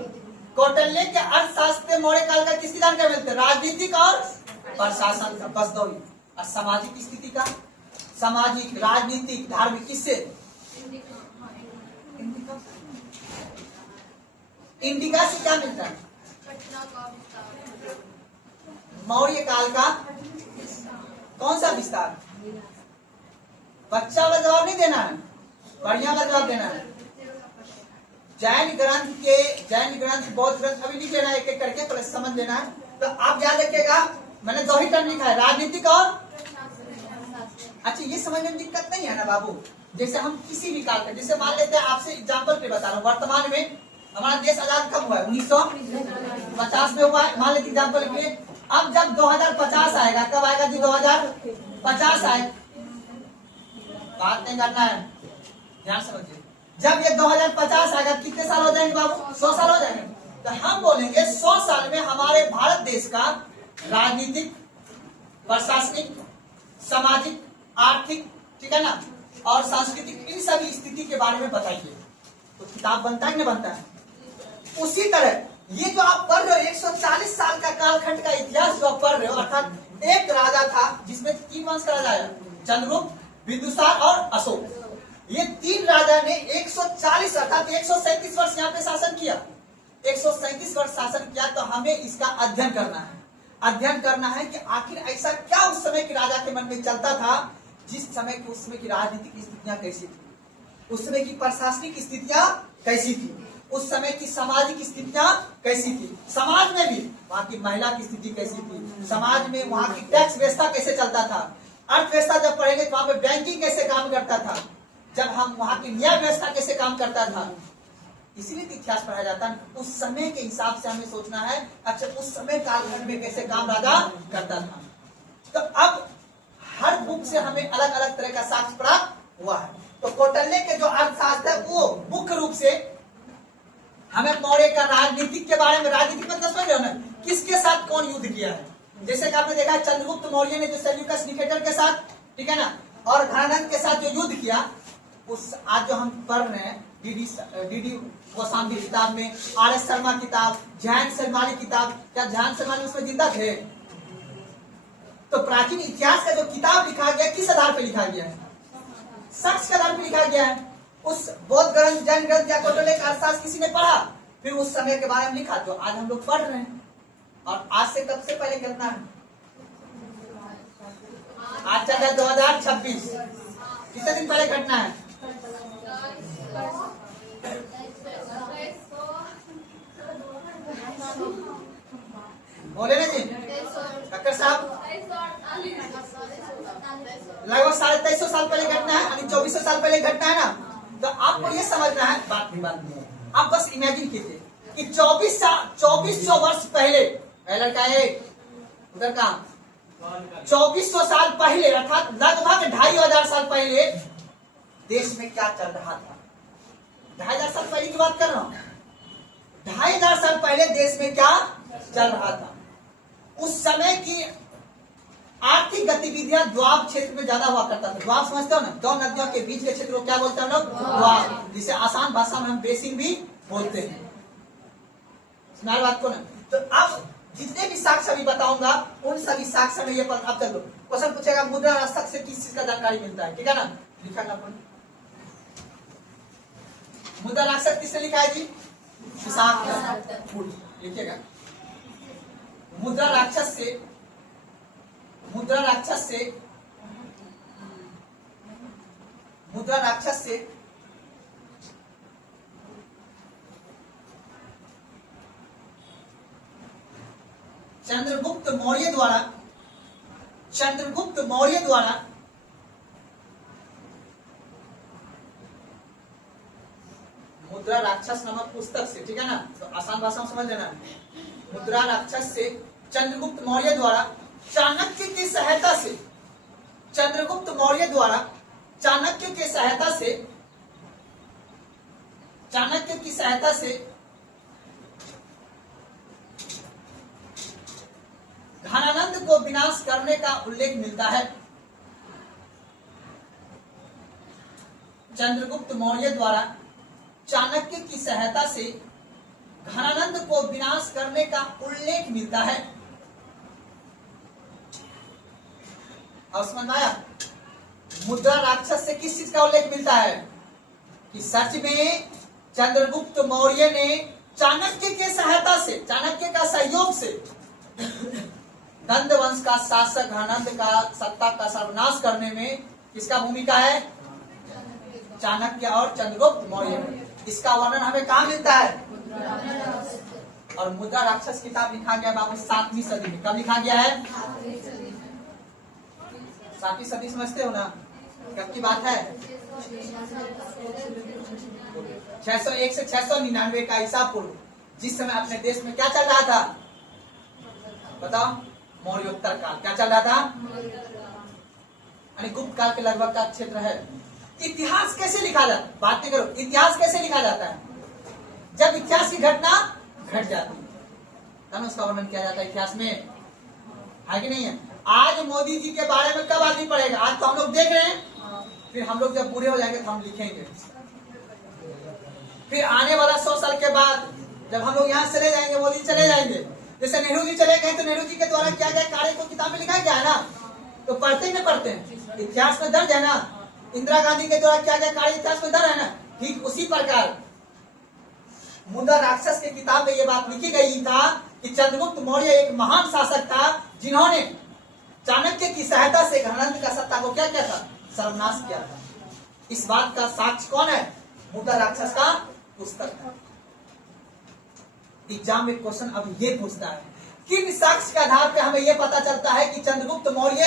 कौटिल्य के अर्थशास्त्र मौर्य काल का किसकी जानकारी मिलती है, राजनीतिक और प्रशासन का, बस दो। और सामाजिक स्थिति का, सामाजिक, राजनीतिक, धार्मिक, किससे, इंडिका से क्या मिलता है, मौर्य काल का कौन सा विस्तार। बच्चा वाला जवाब नहीं देना है, बढ़िया वाला जवाब देना है। जैन ग्रंथ, बौद्ध ग्रंथ अभी लिख लेना एक एक करके, तो समझ लेना है। तो आप याद रखिएगा, मैंने दो ही टर्म लिखा है, राजनीतिक और, अच्छा ये समझने में दिक्कत नहीं है ना बाबू। जैसे हम किसी भी काल का, जैसे मान लेते हैं, आपसे एग्जाम्पल पे बता रहा हूँ, वर्तमान में हमारा देश आजाद कब हुआ है, 1950 में हुआ है, मान लेते एग्जाम्पल के लिए। अब जब 2050 आएगा, कब आएगा जी, 2050 आए, बात नहीं करना है, ध्यान समझिए। जब ये 2050 आएगा, कितने साल हो जाएंगे बाबू, 100 साल हो जाएंगे। तो हम बोलेंगे 100 साल में हमारे भारत देश का राजनीतिक, प्रशासनिक, सामाजिक, आर्थिक, ठीक है ना, और सांस्कृतिक, इन सभी स्थिति के बारे में बताइए। तो किताब बनता है, नहीं बनता है। उसी तरह ये जो आप पढ़ रहे हो, 140 साल का कालखंड का इतिहास जो आप पढ़ रहे हो, अर्थात एक राजा था जिसमें 3 वंश का राजा आया, चंद्रगुप्त, बिंदुसार और अशोक। ये 3 राजा ने 140 अर्थात 137 वर्ष यहाँ पे शासन किया, 137 वर्ष शासन किया। तो हमें इसका अध्ययन करना है कि आखिर ऐसा क्या उस समय के राजा के मन में चलता था, जिस समय की, उस समय की राजनीतिक स्थितियां कैसी थी, उस समय की प्रशासनिक स्थितियां कैसी थी, उस समय की सामाजिक स्थितियां कैसी थी, समाज में भी वहाँ की महिला की स्थिति कैसी थी, समाज में वहाँ की टैक्स व्यवस्था कैसे चलता था, अर्थव्यवस्था जब पढ़ेंगे तो वहाँ पे बैंकिंग कैसे काम करता था, जब हम वहाँ की न्याय व्यवस्था कैसे काम करता था। इसीलिए इतिहास पढ़ा जाता है। उस समय के हिसाब से हमें सोचना है, अच्छा उस समय कालखंड में कैसे काम राजा करता था। तो अब हर बुक से हमें अलग अलग तरह का साक्ष्य प्राप्त हुआ है। तो कौटिल्य के जो अर्थशास्त्र है वो मुख्य रूप से हमें मौर्य का राजनीतिक के बारे में, राजनीतिक मतलब समझ रहे हो ना, किसके साथ कौन युद्ध किया है। जैसे कि आपने देखा चंद्रगुप्त मौर्य ने जो सेल्यूकस निकेटर के साथ, ठीक है ना, और घनानंद के साथ जो युद्ध किया, उस आज जो हम पढ़ रहे हैं डी.डी. गोस्वामी किताब में, आर.एस. शर्मा किताब, जैन शर्माली किताब, क्या जैन शर्माली उसमें जिंदा थे। तो प्राचीन इतिहास का जो किताब लिखा गया किस आधार पर लिखा गया है, साक्ष्य के आधार पर लिखा गया है। उस बौद्ध ग्रंथ, जैन ग्रंथ या कौटिल्य का अर्थशास्त्र किसी ने पढ़ा, फिर उस समय के बारे में लिखा जो आज हम लोग पढ़ रहे हैं। और आज से कब से पहले कितना है? आज चल रहा है 2026। कितने दिन पहले घटना है? बोले ना जी डॉक्टर साहब, लगभग 2350 साल पहले घटना है, यानी 2400 साल पहले घटना है ना। तो आपको ये समझना है, बात नहीं, आप बस इमेजिन कीजिए कि 2400 वर्ष पहले, लड़का एक उधर का 2400 साल पहले अर्थात लगभग 2500 साल पहले देश में क्या चल रहा था। 2500 साल पहले की बात कर रहा हूं। 2500 साल पहले देश में क्या चल रहा था? उस समय की आर्थिक गतिविधियां द्वाब क्षेत्र में ज्यादा हुआ करता था। द्वाब समझते हो ना, दो नदियों के बीच के क्षेत्र को क्या बोलते हैं हम लोग? द्वाब, जिसे आसान भाषा में हम बेसिन भी बोलते हैं। सुना बात को ना। तो अब जितने भी साक्ष्य अभी बताऊंगा उन सभी साक्ष्य में ये पर अब चलो क्वेश्चन पूछेगा मुद्रा राक्षस से किस चीज का जानकारी मिलता है, ठीक है ना? लिखा ना मुद्रा राक्षस किसने लिखा है जी? लिखिएगा। मुद्रा राक्षस से चंद्रगुप्त मौर्य द्वारा मुद्रा राक्षस नामक पुस्तक से, ठीक है ना? तो आसान भाषा में समझ लेना। मुद्रा राक्षस से चंद्रगुप्त मौर्य द्वारा चाणक्य की सहायता से घनानंद को विनाश करने का उल्लेख मिलता है। चंद्रगुप्त मौर्य द्वारा चाणक्य की सहायता से घनानंद को विनाश करने का उल्लेख मिलता है। और समझ में आया? मुद्रा राक्षस से किस चीज का उल्लेख मिलता है? कि सच में चंद्रगुप्त मौर्य ने चाणक्य के सहायता से, चाणक्य का सहयोग से नंद वंश का शासक घनानंद का सत्ता का सर्वनाश करने में किसका भूमिका है? चाणक्य और चंद्रगुप्त मौर्य। इसका वर्णन हमें कहाँ मिलता है? और मुद्रा राक्षस किताब लिखा गया बाबू 7वीं सदी में। कब लिखा गया है? 7वीं सदी समझते हो ना? कब की बात है? 601 से 699 का ईसा पूर्व, जिस समय अपने देश में क्या चल रहा था बताओ? मौर्योत्तर काल। क्या चल रहा था? यानी गुप्त काल के लगभग का क्षेत्र है। इतिहास कैसे लिखा जाता है? बात नहीं करो, इतिहास कैसे लिखा जाता है? जब इतिहास की घटना घट जाती है तब उसका वर्णन किया जाता है इतिहास में, है कि नहीं है? आज मोदी जी के बारे में कब आदमी पढ़ेगा? आज तो हम लोग देख रहे हैं, फिर हम लोग जब पूरे हो जाएंगे तो हम लिखेंगे। फिर आने वाला 100 साल के बाद जब हम लोग यहाँ चले जाएंगे, मोदी जी चले जाएंगे, जैसे नेहरू जी चले गए तो नेहरू जी के द्वारा क्या गया कार्य को किताब में लिखा गया है ना, तो पढ़ते ही पढ़ते हैं, इतिहास में दर्ज है ना। इंदिरा गांधी के द्वारा क्या गया कार्य इतिहास में दर्ज है ना। ठीक उसी प्रकार मुद्रा राक्षस की किताब में ये बात लिखी गई था कि चंद्रगुप्त मौर्य एक महान शासक था जिन्होंने चाणक्य की सहायता से घनानंद का सत्ता को क्या किया था? सर्वनाश किया था। इस बात का साक्ष्य कौन है? मुद्रा राक्षस का पुस्तक है। एग्जाम में क्वेश्चन अब ये पूछता है किन साक्ष्य के आधार पे हमें यह पता चलता है कि चंद्रगुप्त मौर्य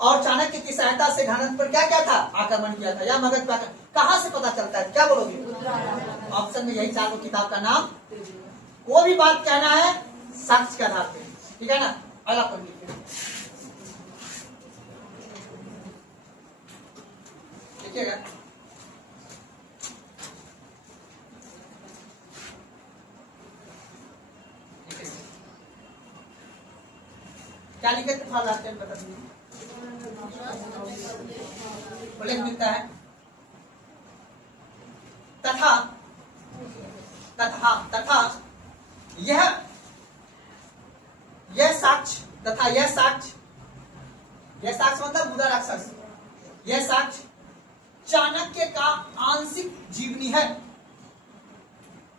और चाणक्य की सहायता से घनानंद पर क्या क्या था? आक्रमण किया था या मगध पर। कहां से पता चलता है? क्या बोलोगे? ऑप्शन में यही चारों किताब का नाम। कोई भी बात कहना है साक्ष्य के आधार पे, ठीक है ना? अगला पढ़ लीजिए, लिखिएगा। क्या लिखे थे? फल आते हैं बता दीजिए। उल्लेख मिलता है तथा तथा तथा यह साक्ष्य तथा यह साक्ष्य मतलब मुद्रा राक्षस, यह साक्ष्य चाणक्य का आंशिक जीवनी है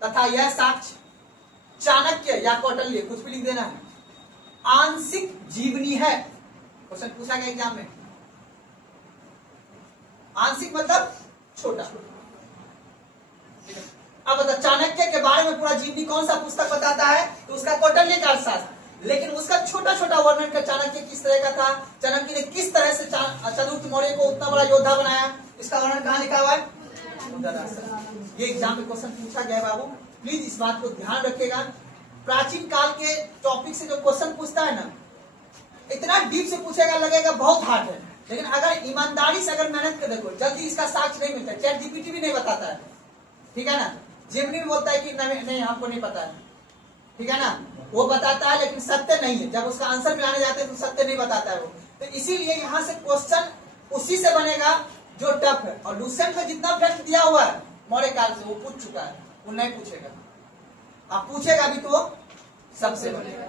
तथा यह साक्ष्य चाणक्य या कौटिल्य कुछ भी लिख देना है, आंशिक जीवनी है। क्वेश्चन पूछा गया एग्जाम में। आंशिक मतलब छोटा। अब बता, चाणक्य के बारे में पूरा जीवनी कौन सा पुस्तक बताता है? तो उसका कौटिल्य का अर्थशास्त्र। लेकिन उसका छोटा छोटा वर्णन कर चाणक्य किस तरह का था, चाणक्य ने किस तरह से चंद्रगुप्त मौर्य को उतना बड़ा योद्धा बनाया, इसका वर्णन कहाँ लिखा हुआ है? ये एग्जाम में क्वेश्चन पूछा गया बाबू, प्लीज इस बात को ध्यान रखिएगा। प्राचीन काल के टॉपिक से जो क्वेश्चन पूछता है ना, इतना डीप से पूछेगा लगेगा बहुत हार्ड है, लेकिन अगर ईमानदारी से अगर मेहनत कर देखो जल्दी इसका साक्ष्य नहीं मिलता। चैट जीपीटी भी नहीं बताता है, ठीक है ना। जेमिनी भी बोलता है कि नहीं हमको नहीं पता है, ठीक है ना, वो बताता है लेकिन सत्य नहीं है। जब उसका आंसर मिलाने जाते हैं तो सत्य नहीं बताता है वो। तो इसीलिए यहाँ से क्वेश्चन उसी से बनेगा जो टफ है। और लूसेंट में जितना फैक्ट दिया हुआ है मौर्य काल से वो पूछ चुका है, वो नहीं पूछेगा। आप पूछेगा भी तो वो सबसे बनेगा,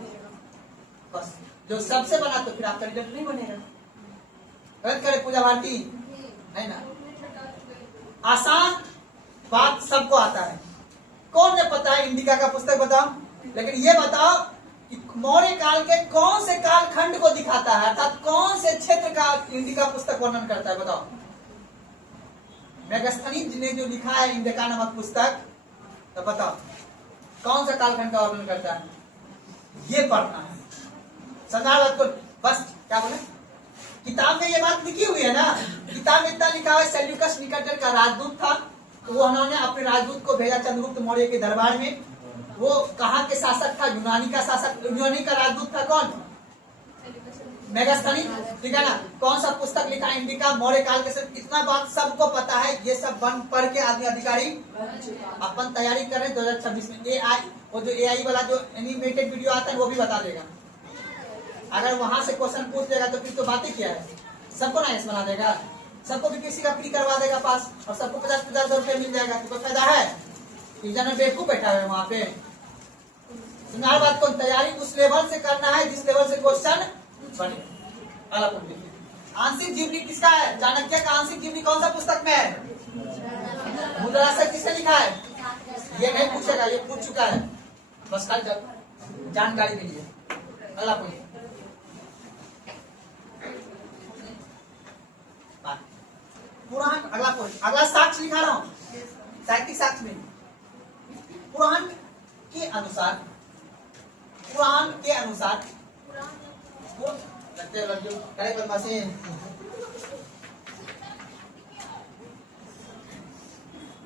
बस जो सबसे बना तो फिर आपका रिजल्ट नहीं बनेगा। गलत करे पूजा भारती, नहीं ना। आसान बात सबको आता है। कौन ने पता है इंडिका का पुस्तक बताओ, लेकिन ये बताओ कि मौर्य काल के कौन से कालखंड को दिखाता है, अर्थात कौन से क्षेत्र का इंडिका पुस्तक वर्णन करता है, बताओ। मेगास्थनीज ने जो लिखा है इंडिका नामक पुस्तक, तो बताओ कौन सा कालखंड का वर्णन करता है, ये पढ़ना है। समझा बात को? बस क्या बोले, किताब में ये बात लिखी हुई है ना, किताब में इतना लिखा है सेल्यूकस निकेटर का राजदूत था, तो वो उन्होंने अपने राजदूत को भेजा चंद्रगुप्त मौर्य के दरबार में। वो कहाँ के शासक था? यूनानी का शासक, यूनानी का राजदूत था कौन? मेगास्थनीज, ठीक है ना। कौन सा पुस्तक लिखा? इंडिका। मौर्य काल के सिर्फ इतना बात सबको पता है, ये सब बन पढ़ के आदमी अधिकारी अपन तैयारी कर रहे हैं 2026 में। AI वो जो AI वाला जो एनिमेटेड वीडियो आता है वो भी बता देगा। अगर वहां से क्वेश्चन पूछ लेगा तो फिर तो बातें क्या है, सबको नाइस बना देगा, सबको भी किसी का फ्री करवा देगा पास, और सबको 50-50 रुपए मिल जाएगा, तो फायदा है? टीचर ने बेवकूफ बैठा है वहां पे। सुनार बात को, तैयारी उस लेवल से करना है जिस लेवल से क्वेश्चन बने। आंशिक जीवनी किसका है? चाणक्य का आंशिक जीवनी कौन सा पुस्तक में है? मुद्राक्षर किसने लिखा है? ये नहीं पूछेगा, ये पूछ चुका है, बस कल जानकारी के लिए। अगला पॉइंट, पुराण। अगला पॉइंट, अगला साक्ष्य लिखा रहा हूं, साहित्यिक साक्ष्य में। पुराण के अनुसार, पुराण के अनुसार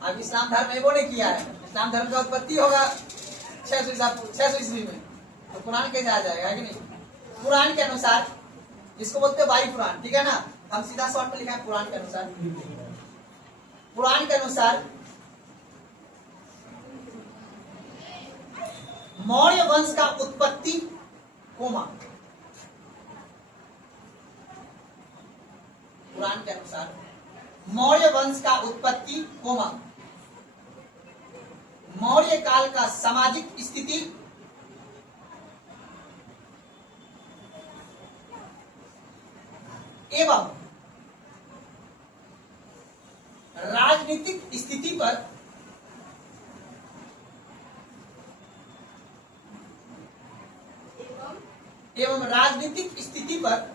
अब इस्लाम धर्म में वो नहीं किया है। इस्लाम धर्म का उत्पत्ति होगा 600 ईस्वी में, तो पुराण कैसे आ जाएगा, है कि नहीं। पुराण के अनुसार, जिसको बोलते हैं वायु पुराण, ठीक है ना, हम सीधा शॉर्ट में लिखा है पुराण के अनुसार। पुराण के अनुसार मौर्य वंश का उत्पत्ति कोमा, पुराण के अनुसार मौर्य वंश का उत्पत्ति कोमा, मौर्य काल का सामाजिक स्थिति एवं राजनीतिक स्थिति पर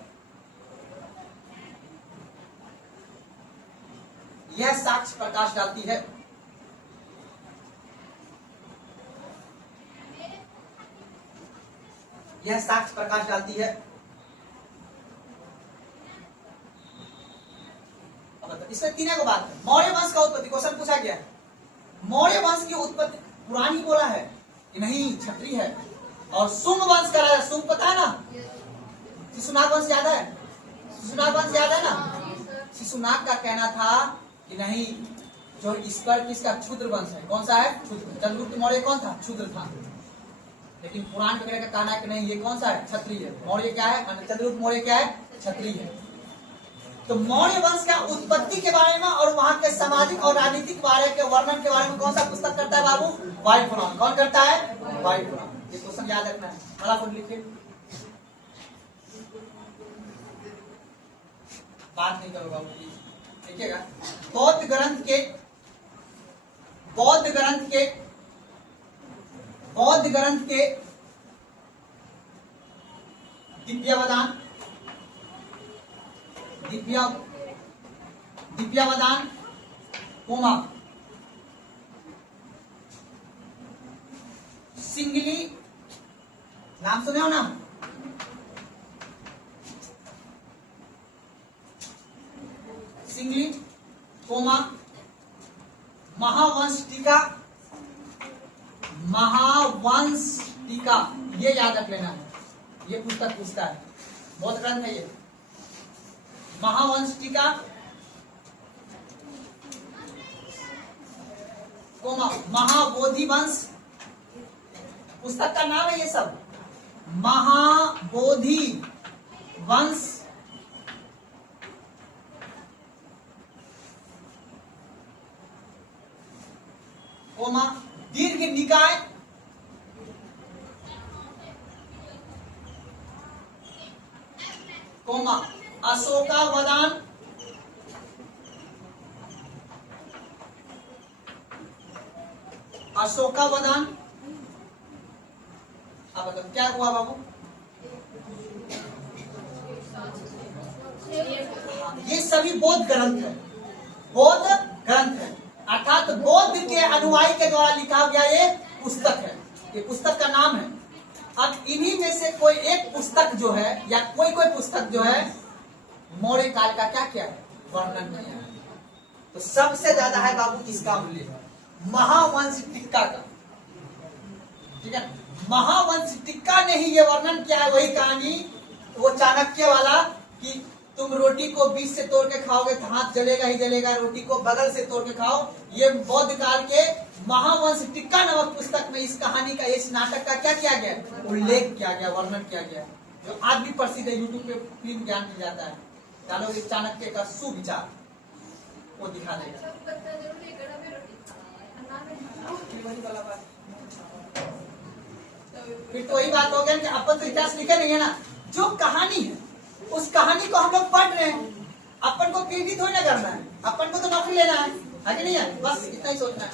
यह साक्ष्य प्रकाश डालती है। यह साक्ष्य प्रकाश डालती है। इसमें तीनों को बात है। मौर्य वंश का उत्पत्ति, क्वेश्चन पूछा गया, मौर्य वंश की उत्पत्ति पुरानी बोला है कि नहीं, क्षत्रिय है। और शुंग वंश का राजा, शुंग पता है ना, शिशुनाग वंश याद है, शिशुनाग वंश याद है ना। शिशुनाग का कहना था कि नहीं, जो ईश्वर किसका क्षुद्र वंश है, कौन सा है? क्षुद्र। चंद्रगुप्त मौर्य कौन था? क्षुद्र था। लेकिन पुराण वगैरह का कहना है कि नहीं, ये कौन सा है? क्षत्रिय। मौर्य क्या है? चंद्रगुप्त मौर्य क्या है? क्षत्रिय है। तो मौर्य वंश का उत्पत्ति के बारे में और वहां के सामाजिक और राजनीतिक बारे के वर्णन के बारे में कौन सा पुस्तक करता है बाबू? वायु पुराण। कौन करता है? वायु पुराण। ये क्वेश्चन याद रखना है, फटाफट लिखिए, बात नहीं करो बाबू, देखिएगा। बौद्ध ग्रंथ के दिव्यावदान, दिव्यावदान कोमा सिंगली, नाम सुने हो ना, सिंगली कोमा महावंश टीका, महावंश टीका, ये याद रख लेना है, ये पुस्तक पूछता है, बहुत ग्रंथ है ये। महावंश टीका कोमा महाबोधि वंश, पुस्तक का नाम है ये सब, महाबोधि वंश कोमा दीर्घ निकाय, कोमा अशोकावदान, अशोकावदान। अब बताओ क्या हुआ बाबू? ये सभी बौद्ध ग्रंथ है, बौद्ध ग्रंथ है, अर्थात बौद्ध के अनुयायी के द्वारा लिखा गया ये पुस्तक है, ये पुस्तक का नाम है। अब इन्हीं में से कोई एक पुस्तक जो है, या कोई पुस्तक जो है मौर्य काल का क्या क्या है, वर्णन किया है। तो सबसे ज्यादा है बाबू इसका मूल्य महावंश टीका का, ठीक है। महावंश टीका ने ही ये वर्णन किया है, वही कहानी वो चाणक्य वाला कि तुम रोटी को बीच से तोड़ के खाओगे तो हाथ जलेगा ही जलेगा, रोटी को बगल से तोड़ के खाओ। ये बौद्ध काल के महावंश टीका नामक पुस्तक में इस कहानी का, इस नाटक का क्या किया गया, उल्लेख किया गया, वर्णन किया गया, जो आज भी प्रसिद्ध है, यूट्यूब पे फिल्म ज्ञान मिल जाता है। डालोगे चाणक्य का सुविचार, वो दिखा देगा। फिर तो वही बात हो गया कि अपन तो इतिहास लिखे नहीं है ना, जो कहानी है उस कहानी को हम लोग पढ़ रहे हैं, अपन को पीढ़ी थोड़ी ना करना है, अपन को तो नौकरी लेना है कि नहीं है, बस इतना ही सोचना है।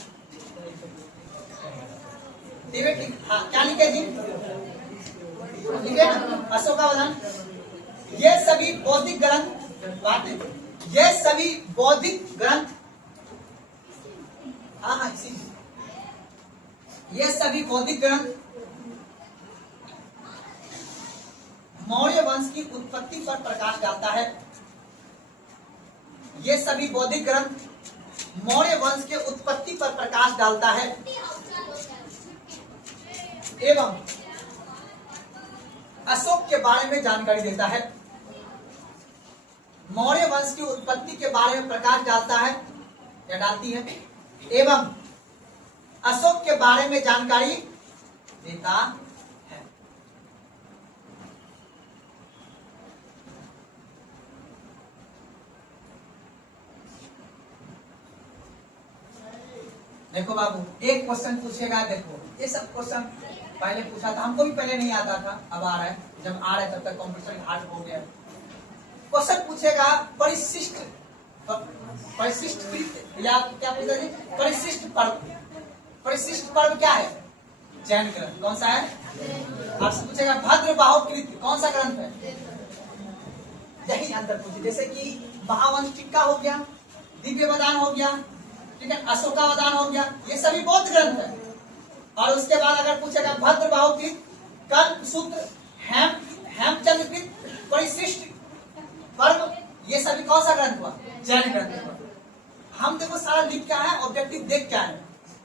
हाँ, क्या लिखे जी, लिखे ना अशोकावदान। ये सभी बौद्धिक ग्रंथ, बात है, ये सभी बौद्धिक ग्रंथ, हाँ इसी, ये सभी बौद्धिक ग्रंथ मौर्य वंश की उत्पत्ति पर प्रकाश डालता है। ये सभी बौद्धिक ग्रंथ मौर्य वंश के उत्पत्ति पर प्रकाश डालता है एवं अशोक के बारे में जानकारी देता है। मौर्य वंश की उत्पत्ति के बारे में प्रकाश डालता है या डालती है, एवं अशोक के बारे में जानकारी देता है। देखो बाबू, एक क्वेश्चन पूछेगा, देखो ये सब क्वेश्चन पहले पूछा था, हमको भी पहले नहीं आता था, अब आ रहा है, जब आ रहा है तब तक कंप्यूटर हार्ड हो गया। क्वेश्चन पूछेगा परिशिष्ट, परिशिष्ट या क्या पूछा जी, परिशिष्ट पर्व। परिशिष्ट पर्व क्या है, जैन ग्रंथ, कौन सा है, आपसे पूछेगा भद्रबाहु कृत कौन सा ग्रंथ है, यही अंतर पूछे। जैसे कि महावंश टीका हो गया, दिव्यावदान हो गया, ठीक है, अशोकावदान हो गया, ये सभी बौद्ध ग्रंथ है। और उसके बाद अगर पूछेगा भद्रबाहु कृत, कल्पसूत्र, हेमचंद्र कृत, परिशिष्ट पर्व, ये सभी कौन सा ग्रंथ हुआ, जैन ग्रंथ हुआ। हम देखो सारा लिख क्या है, ऑब्जेक्टिव देख क्या है,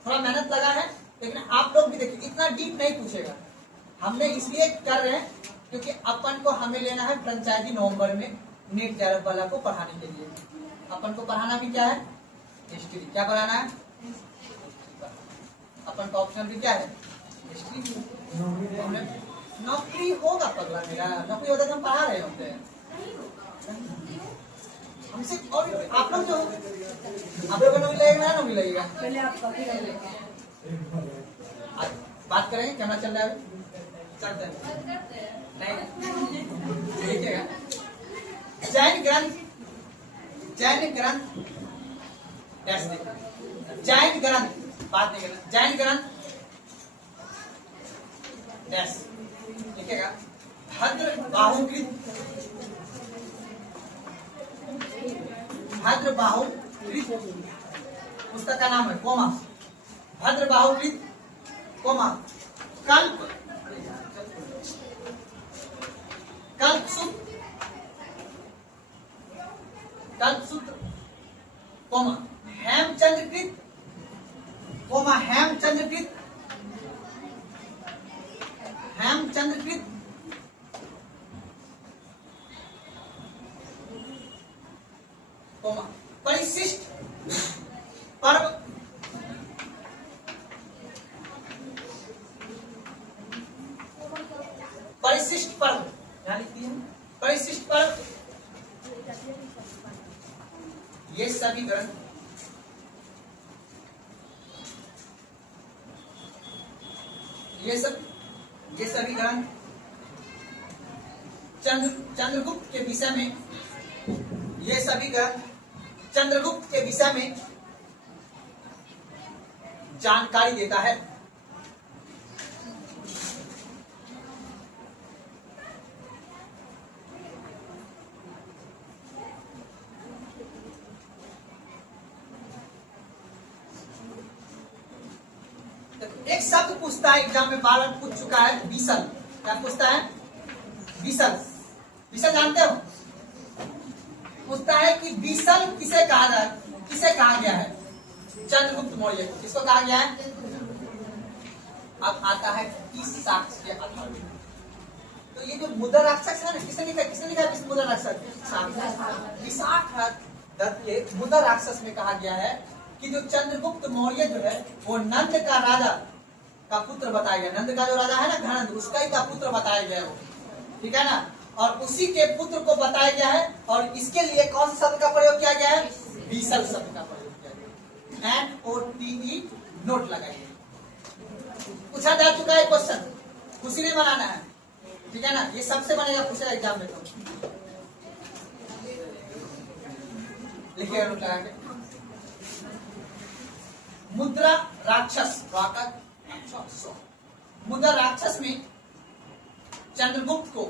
थोड़ा मेहनत लगा है, लेकिन आप लोग भी देखिए, इतना डीप नहीं पूछेगा। हमने इसलिए कर रहे हैं क्योंकि अपन को हमें लेना है पंचायती नवंबर में नेट JRF वाला को पढ़ाने के लिए। अपन को पढ़ाना भी क्या है, हिस्ट्री। क्या पढ़ाना है, अपन का ऑप्शन भी क्या है, हिस्ट्री। नौकरी होगा पगला मेरा, नौकरी होता तो हम पढ़ा रहे होते हैं हमसे। और आप लोग जो, आप लोग को नौकरी लगेगा, नौकरी लगेगा, पहले आप बात करेंगे, कैमरा चल रहा है, चलते हैं नहीं देखिएगा। जैन ग्रंथ, जैन ग्रंथ, जैन ग्रंथ, बात नहीं करना, जैन ग्रंथ डैश लिखेगा। भद्र बाहुकृत, भद्र बाहुकृत पुस्तक का नाम है, कोमा, भद्र बाहुकृत कोमा, कल्प कल्पसूत्र, कल्पसूत्र कोमा, हेमचंद्रकृत कोमा, हेमचंद्रकृत, हेमचंद्रकृत कोमा, परिशिष्ट पर्व, परिशिष्ट पर्व, क्या लिखती है? परिशिष्ट पर्व, ये सभी ग्रंथ, ये सभी ग्रंथ चंद्रगुप्त के विषय में, ये सभी ग्रंथ चंद्रगुप्त के विषय में जानकारी देता है। एक शब्द पूछता है एग्जाम में, बार बार पूछ चुका है, बीसल। क्या पूछता है? बीसल। बीसल जानते हो? पूछता है कि बीसल किसे कहा गया है? चंद्रगुप्त मौर्य को। किसको कहा गया है? अब आता है किस साक्ष्य के आधार पर। तो ये जो मुद्रा राक्षस है ना, किसने लिखा है मुद्रा राक्षस? विशाख दत्त के मुद्रा राक्षस में कहा गया है कि जो चंद्रगुप्त मौर्य जो है वो नंद का राजा का पुत्र बताया गया। नंद का जो राजा है ना, घनंद, उसका ही का पुत्र बताया गया वो, ठीक है ना। और उसी के पुत्र को बताया गया है, और इसके लिए कौन सा शब्द का प्रयोग किया गया है? बीसल शब्द का प्रयोग किया गया। NOTE नोट लगाइए। पूछा जा चुका है क्वेश्चन, खुशी नहीं मनाना है, ठीक है ना। ये सबसे बनेगा, पूछेगा एग्जाम में। तो लिखिए नोट लगा के। मुद्रा राक्षस, मुद्रा राक्षस में चंद्रगुप्त को,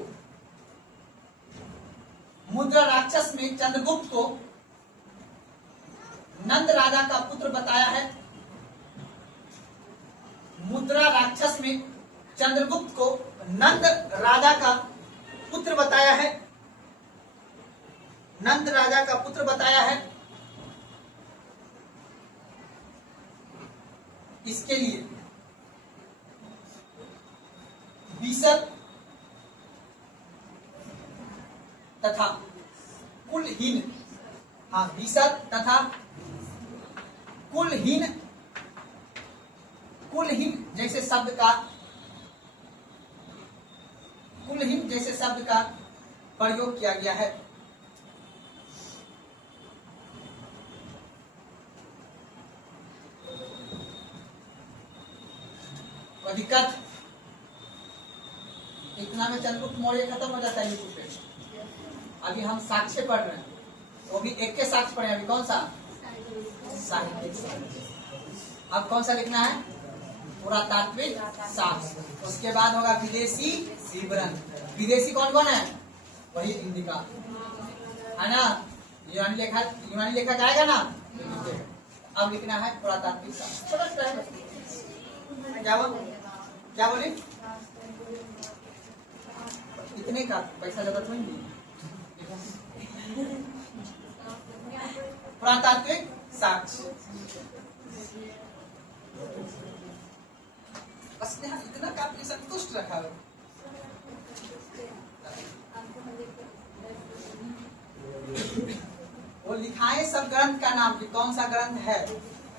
मुद्रा राक्षस में चंद्रगुप्त को नंद राजा का पुत्र बताया है। मुद्रा राक्षस में चंद्रगुप्त को नंद राजा का पुत्र बताया है, नंद राजा का पुत्र बताया है। इसके लिए बीसल तथा कुलहीन, हाँ, बीसल तथा कुलहीन, कुलहीन जैसे शब्द का, कुलहीन जैसे शब्द का प्रयोग किया गया है। दिक्कत इतना में चंद्रगुप्त मौर्य खत्म हो जाता है यूट्यूब पे। अभी हम साक्ष्य पढ़ रहे हैं, वो भी एक के साक्ष्य पढ़े। अभी कौन सा? साहित्यिक। अब कौन सा लिखना है? पुरातात्विक साक्ष्य। उसके बाद होगा विदेशी विवरण। विदेशी कौन कौन है? वही इंडिका है ना, यूनानी लेखक आएगा ना। अब लिखना है पुरातात्विक साक्ष्य। क्या बोले? इतने का पैसा जरूरत नहीं। पुरातात्विक साक्ष्य, बस यहाँ इतना काफी संतुष्ट रखा है। वो लिखाए सब ग्रंथ का नाम कि कौन सा ग्रंथ है।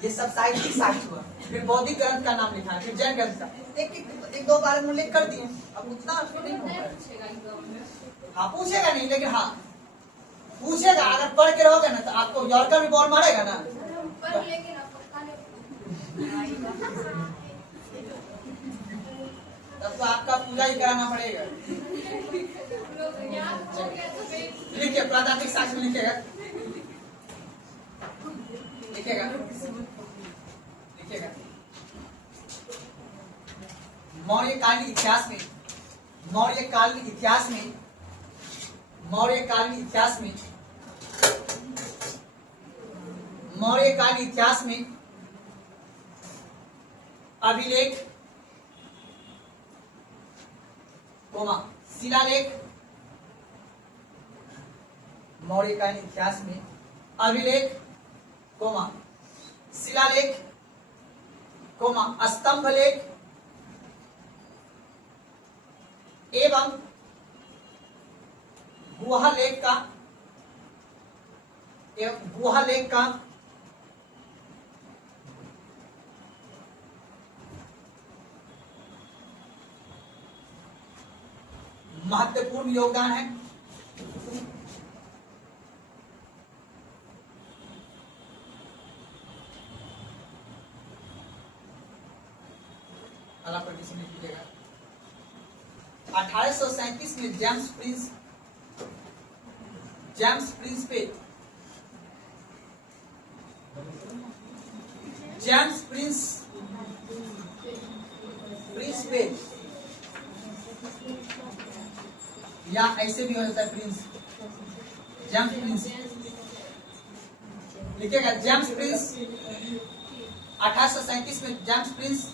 ये सब साहित्यिक साक्ष्य हुआ। फिर बौद्धिक ग्रंथ का नाम लिखा है, फिर जैन ग्रंथ का एक दो बार में उल्लेख कर दिए। अब उतना नहीं होगा। हाँ, पूछेगा नहीं, लेकिन हाँ पूछेगा। अगर पढ़ के रहोगे ना तो आपको यॉर्कर भी बॉल मारेगा ना। तब तो आपका पूजा ही कराना पड़ेगा। लिखिए, प्रातात्विक साक्ष्य में लिखेगा, लिखेगा, लिखेगा। मौर्यकालीन इतिहास में मौर्यकालीन इतिहास में मौर्यकालीन इतिहास में अभिलेख, शिलालेख, मौर्यकालीन इतिहास में अभिलेख, शिलालेख, स्तंभलेख एवं गुहालेख का महत्वपूर्ण योगदान है। अगला प्रश्न लीजिएगा। 1837 में जेम्स प्रिंस पे या ऐसे भी हो जाता है जेम्स प्रिंस लिखिएगा। जेम्स प्रिंस 1837 में जेम्स प्रिंस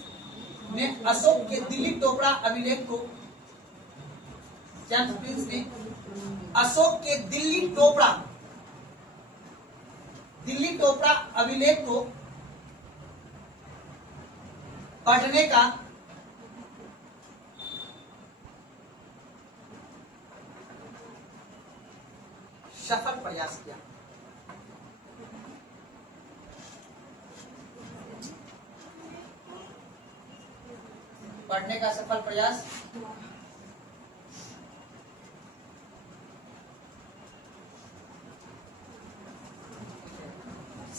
ने अशोक के दिल्ली टोपरा अभिलेख को जेम्स प्रिंस ने अशोक के दिल्ली टोपरा अभिलेख को पढ़ने का सफल प्रयास किया। पढ़ने का सफल प्रयास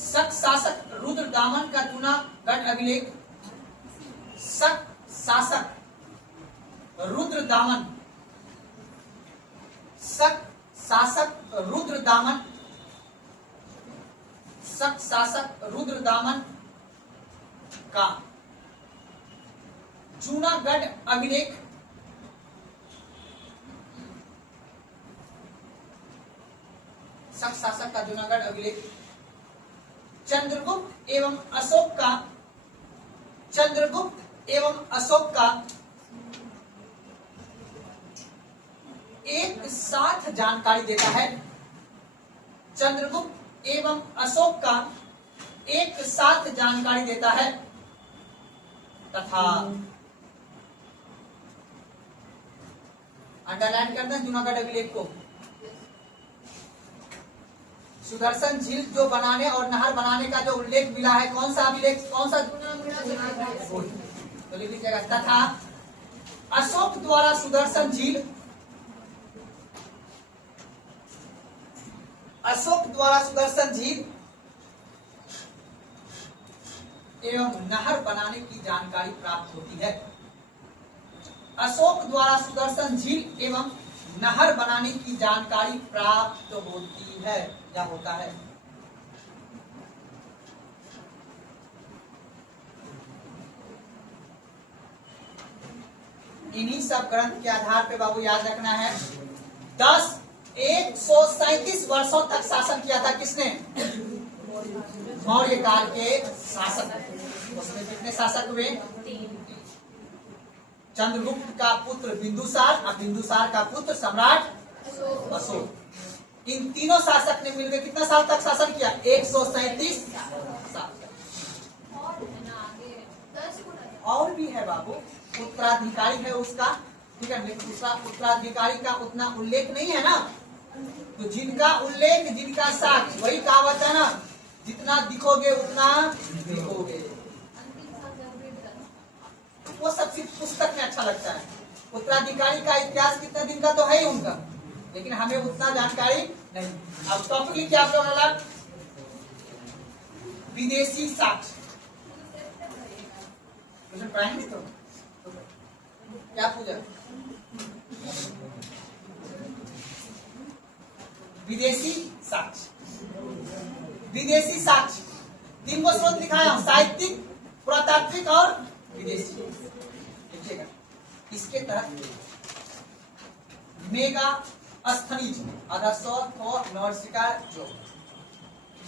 शक शासक रुद्रदामन का जूनागढ़ अभिलेख, शक शासक रुद्रदामन का जूनागढ़ अभिलेख चंद्रगुप्त एवं अशोक का एक साथ जानकारी देता है। चंद्रगुप्त एवं अशोक का एक साथ जानकारी देता है तथा अंडरलाइन करना जूनागढ़ अभिलेख को। सुदर्शन झील जो बनाने और नहर बनाने का जो उल्लेख मिला है, कौन सा अभिलेख, कौन सा? तो लिख लीजिएगा। तथा अशोक द्वारा सुदर्शन झील एवं नहर बनाने की जानकारी प्राप्त होती है। अशोक द्वारा सुदर्शन झील एवं नहर बनाने की जानकारी प्राप्त होती है या होता है। इन्हीं सब ग्रंथ के आधार पे बाबू याद रखना है 137 वर्षों तक शासन किया था किसने? मौर्य काल के शासक। उसमें कितने शासक हुए? चंद्रगुप्त का पुत्र बिंदुसार और बिंदुसार का पुत्र सम्राट अशोक। इन तीनों शासक ने मिलकर कितना साल तक शासन किया? 137 साल। और भी है बाबू, उत्तराधिकारी है उसका, ठीक है, लेकिन उसका उत्तराधिकारी का उतना उल्लेख नहीं है ना। तो जिनका उल्लेख, जिनका साक्ष्य, वही कहावत है ना, जितना दिखोगे उतना दिखोगे। वो सब सिर्फ पुस्तक में अच्छा लगता है। उत्तराधिकारी का इतिहास कितना दिन का तो है ही उनका, लेकिन हमें उतना जानकारी नहीं। अब टॉपिक लिखिए आप लोग अलग, विदेशी साक्ष्य। पढ़ाएंगे तो क्या पूजा? विदेशी साक्ष्य। विदेशी साक्ष्य 3 को स्रोत दिखाया हूं, साहित्यिक, पुरातात्विक और विदेशी। देखिएगा, इसके तहत मेगा स्थनिज अधस्व नौसिका जो,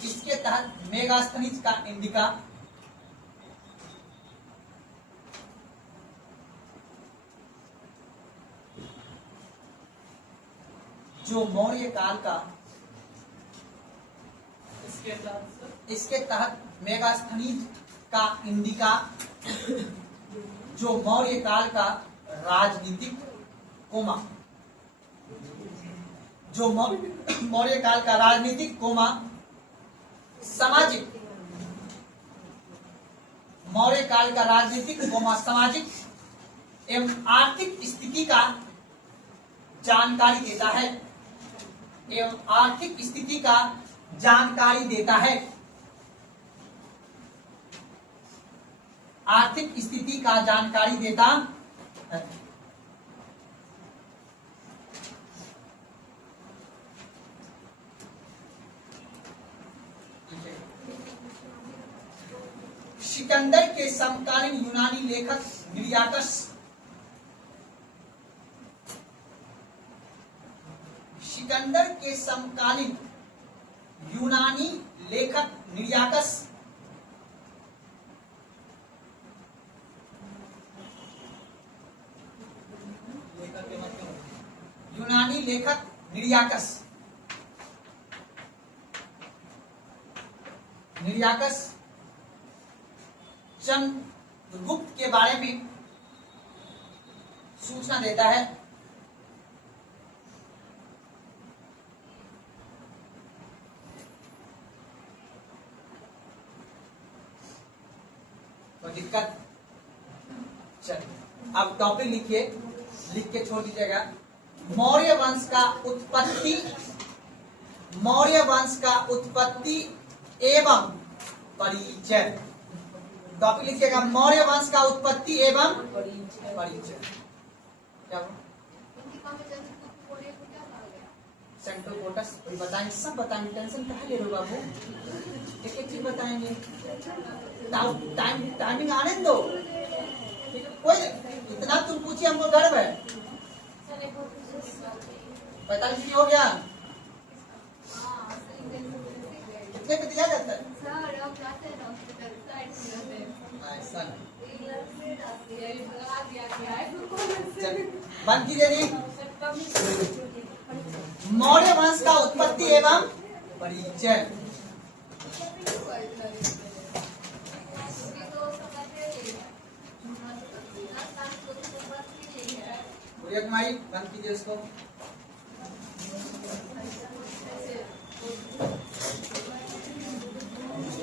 इसके तहत मेगा स्थनिज का इंडिका, जो मौर्य काल का, इसके तहत मेगास्थनीज का इंडिका, जो मौर्य काल का राजनीतिक कोमा, जो मौर्य काल का राजनीतिक कोमा, सामाजिक, मौर्य काल का राजनीतिक कोमा सामाजिक एवं आर्थिक स्थिति का जानकारी देता है, एवं आर्थिक स्थिति का जानकारी देता है, आर्थिक स्थिति का जानकारी देता है। सिकंदर के समकालीन यूनानी लेखक निर्याकस, सिकंदर के समकालीन यूनानी लेखक निर्याकस यूनानी लेखक निर्याकस चंद्रगुप्त के बारे में सूचना देता है। तो दिक्कत, चलिए अब टॉपिक लिखिए, लिख के छोड़ दीजिएगा। मौर्य वंश का उत्पत्ति, मौर्य वंश का उत्पत्ति एवं परिचय। टॉपिक लिखिएगा, मौर्य वंश का उत्पत्ति एवं परिचय। क्या सेंट्रोपोटस बताएंगे, सब बताएंगे, टेंशन कहाँ ले रहे हो बाबू, एक एक चीज बताएंगे, टाइमिंग आने दो, कोई इतना तुम पूछिए, हमको गर्व है। 45 मिनट हो गया, कितने पे दिया जाता है? बंद कीजिए। मौर्य वंश का उत्पत्ति एवं परिचय। बंद कीजिए इसको।